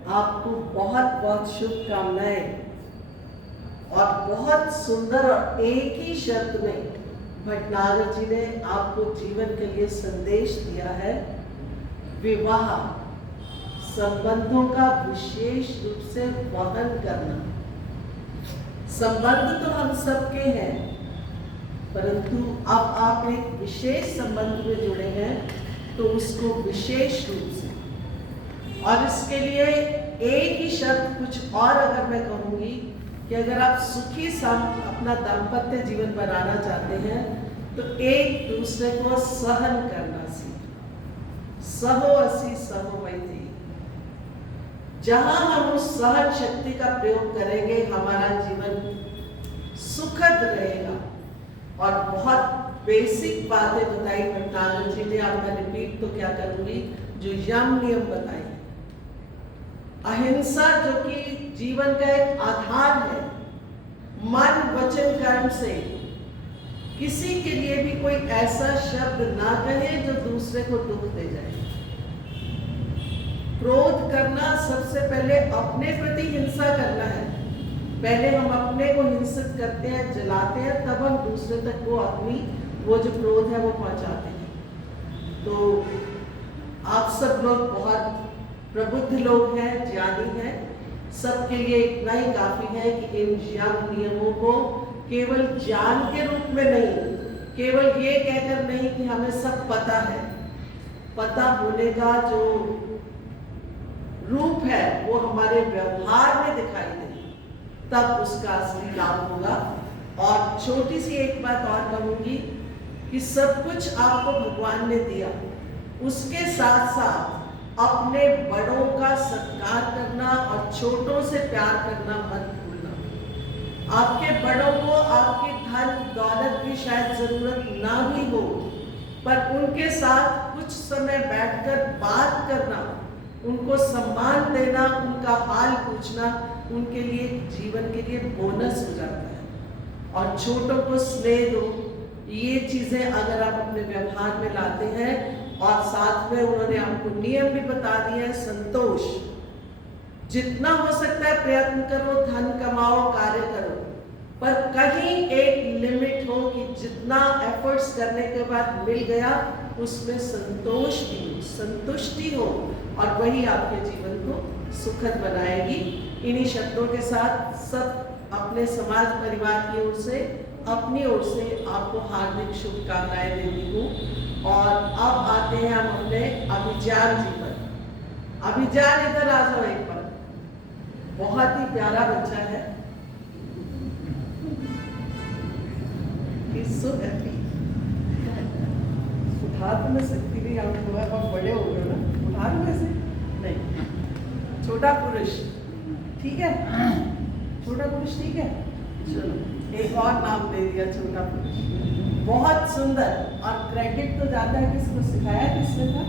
आपको बहुत बहुत शुभकामनाएं और बहुत सुंदर और एक ही शब्द में भटनागर जी ने आपको जीवन के लिए संदेश दिया है। विवाह संबंधों का विशेष रूप से वहन करना। संबंध तो हम सबके हैं, परंतु अब आप एक विशेष संबंध में जुड़े हैं तो उसको विशेष रूप से, और इसके लिए एक ही शब्द कुछ और अगर मैं कहूँगी कि अगर आप सुखी अपना दाम्पत्य जीवन बनाना चाहते हैं तो एक दूसरे को सहन करना सीखें। सहो असी सहो मैत्री। जहां हम उस सहन शक्ति का प्रयोग करेंगे हमारा जीवन सुखद रहेगा। और बहुत बेसिक बातें बताई भट्टानंद जी ने, आप मैं रिपीट तो क्या करूंगी, जो यम नियम बताए। अहिंसा जो कि जीवन का एक आधार है, मन वचन कर्म से किसी के लिए भी कोई ऐसा शब्द ना कहे जो दूसरे को दुख दे जाए। क्रोध करना सबसे पहले अपने प्रति हिंसा करना है। पहले हम अपने को हिंसित करते हैं, जलाते हैं, तब हम दूसरे तक को अपनी वो जो क्रोध है वो पहुंचाते हैं। तो आप सब लोग बहुत प्रबुद्ध लोग हैं, ज्ञानी हैं, सबके लिए इतना ही काफी है कि इन यम नियमों को केवल ज्ञान के रूप में नहीं, केवल ये कहकर नहीं कि हमें सब पता है, पता होने का जो रूप है वो हमारे व्यवहार में दिखाई दे, तब उसका असली लाभ होगा। और छोटी सी एक बात और कहूंगी कि सब कुछ आपको भगवान ने दिया, उसके साथ साथ अपने बड़ों का सत्कार करना और छोटों से प्यार करना मत भूलना। आपके बड़ों को आपकी धन दौलत की शायद जरूरत ना भी हो, पर उनके साथ कुछ समय बैठकर बात करना, उनको सम्मान देना, उनका हाल पूछना उनके लिए जीवन के लिए बोनस हो जाता है। और छोटों को स्नेह दो। ये चीजें अगर आप अपने व्यवहार में लाते हैं, और साथ में उन्होंने आपको नियम भी बता दिए हैं, संतोष, जितना हो सकता है प्रयत्न करो, धन कमाओ, कार्य करो, पर कहीं एक लिमिट हो कि जितना एफर्ट्स करने के बाद मिल गया उसमें संतोष भी हो, संतुष्टि हो, और वही आपके जीवन को सुखद बनाएगी। इन्हीं शब्दों के साथ सब अपने समाज परिवार की ओर से, अपनी ओर से आपको हार्दिक शुभकामनाएं देती हूँ। और अब आते हैं हम अपने अभिजान जी पर। अभिजान इधर आ जाओ एक बार, बहुत ही प्यारा बच्चा है। He's so happy। उठा तो मैं सकती नहीं, आप बहुत बड़े हो गए ना, उठा लूं ऐसे नहीं। छोटा पुरुष ठीक है, छोटा पुरुष ठीक है, चलो एक और नाम दे दिया, छोटा पुरुष। बहुत सुंदर। और क्रेडिट तो जाता है किसको, सिखाया किसने था,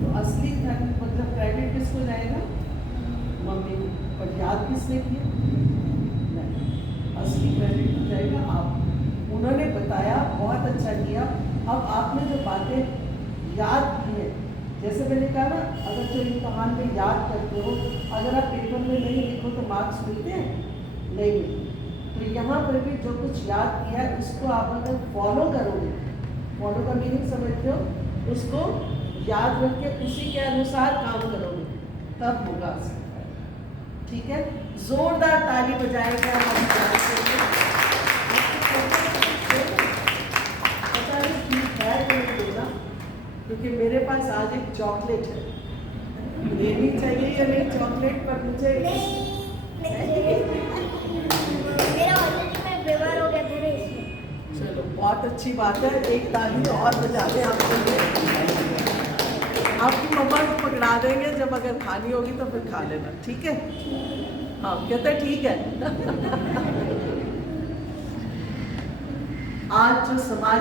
तो असली मतलब क्रेडिट किसको जाएगा, मम्मी को। और याद किसने किया, नहीं, असली क्रेडिट तो जाएगा आप। उन्होंने बताया, बहुत अच्छा किया। अब आपने जो बातें याद की है, जैसे मैंने कहा ना, अगर जो इम्तहान में याद करते हो, अगर आप पेपर में नहीं लिखो तो मार्क्स मिलते हैं, नहीं मिलते। तो यहाँ पर भी जो कुछ याद किया है उसको आप अगर फॉलो करोगे, फॉलो का मीनिंग समझते हो, उसको याद रख के उसी के अनुसार काम करोगे, तब होगा। ठीक है, जोरदार ताली बजाएगा हम पता नहीं ठीक है तो नहीं देगा, क्योंकि मेरे पास आज एक चॉकलेट है, लेनी चाहिए या नहीं चॉकलेट, पर मुझे चलो बहुत अच्छी बात है, एक ताली और बजा दें आपके लिए। आपकी मम्मा को पकड़ा देंगे, जब अगर खानी होगी तो फिर खा लेना, ठीक है। हाँ कहते ठीक है। आज जो समाज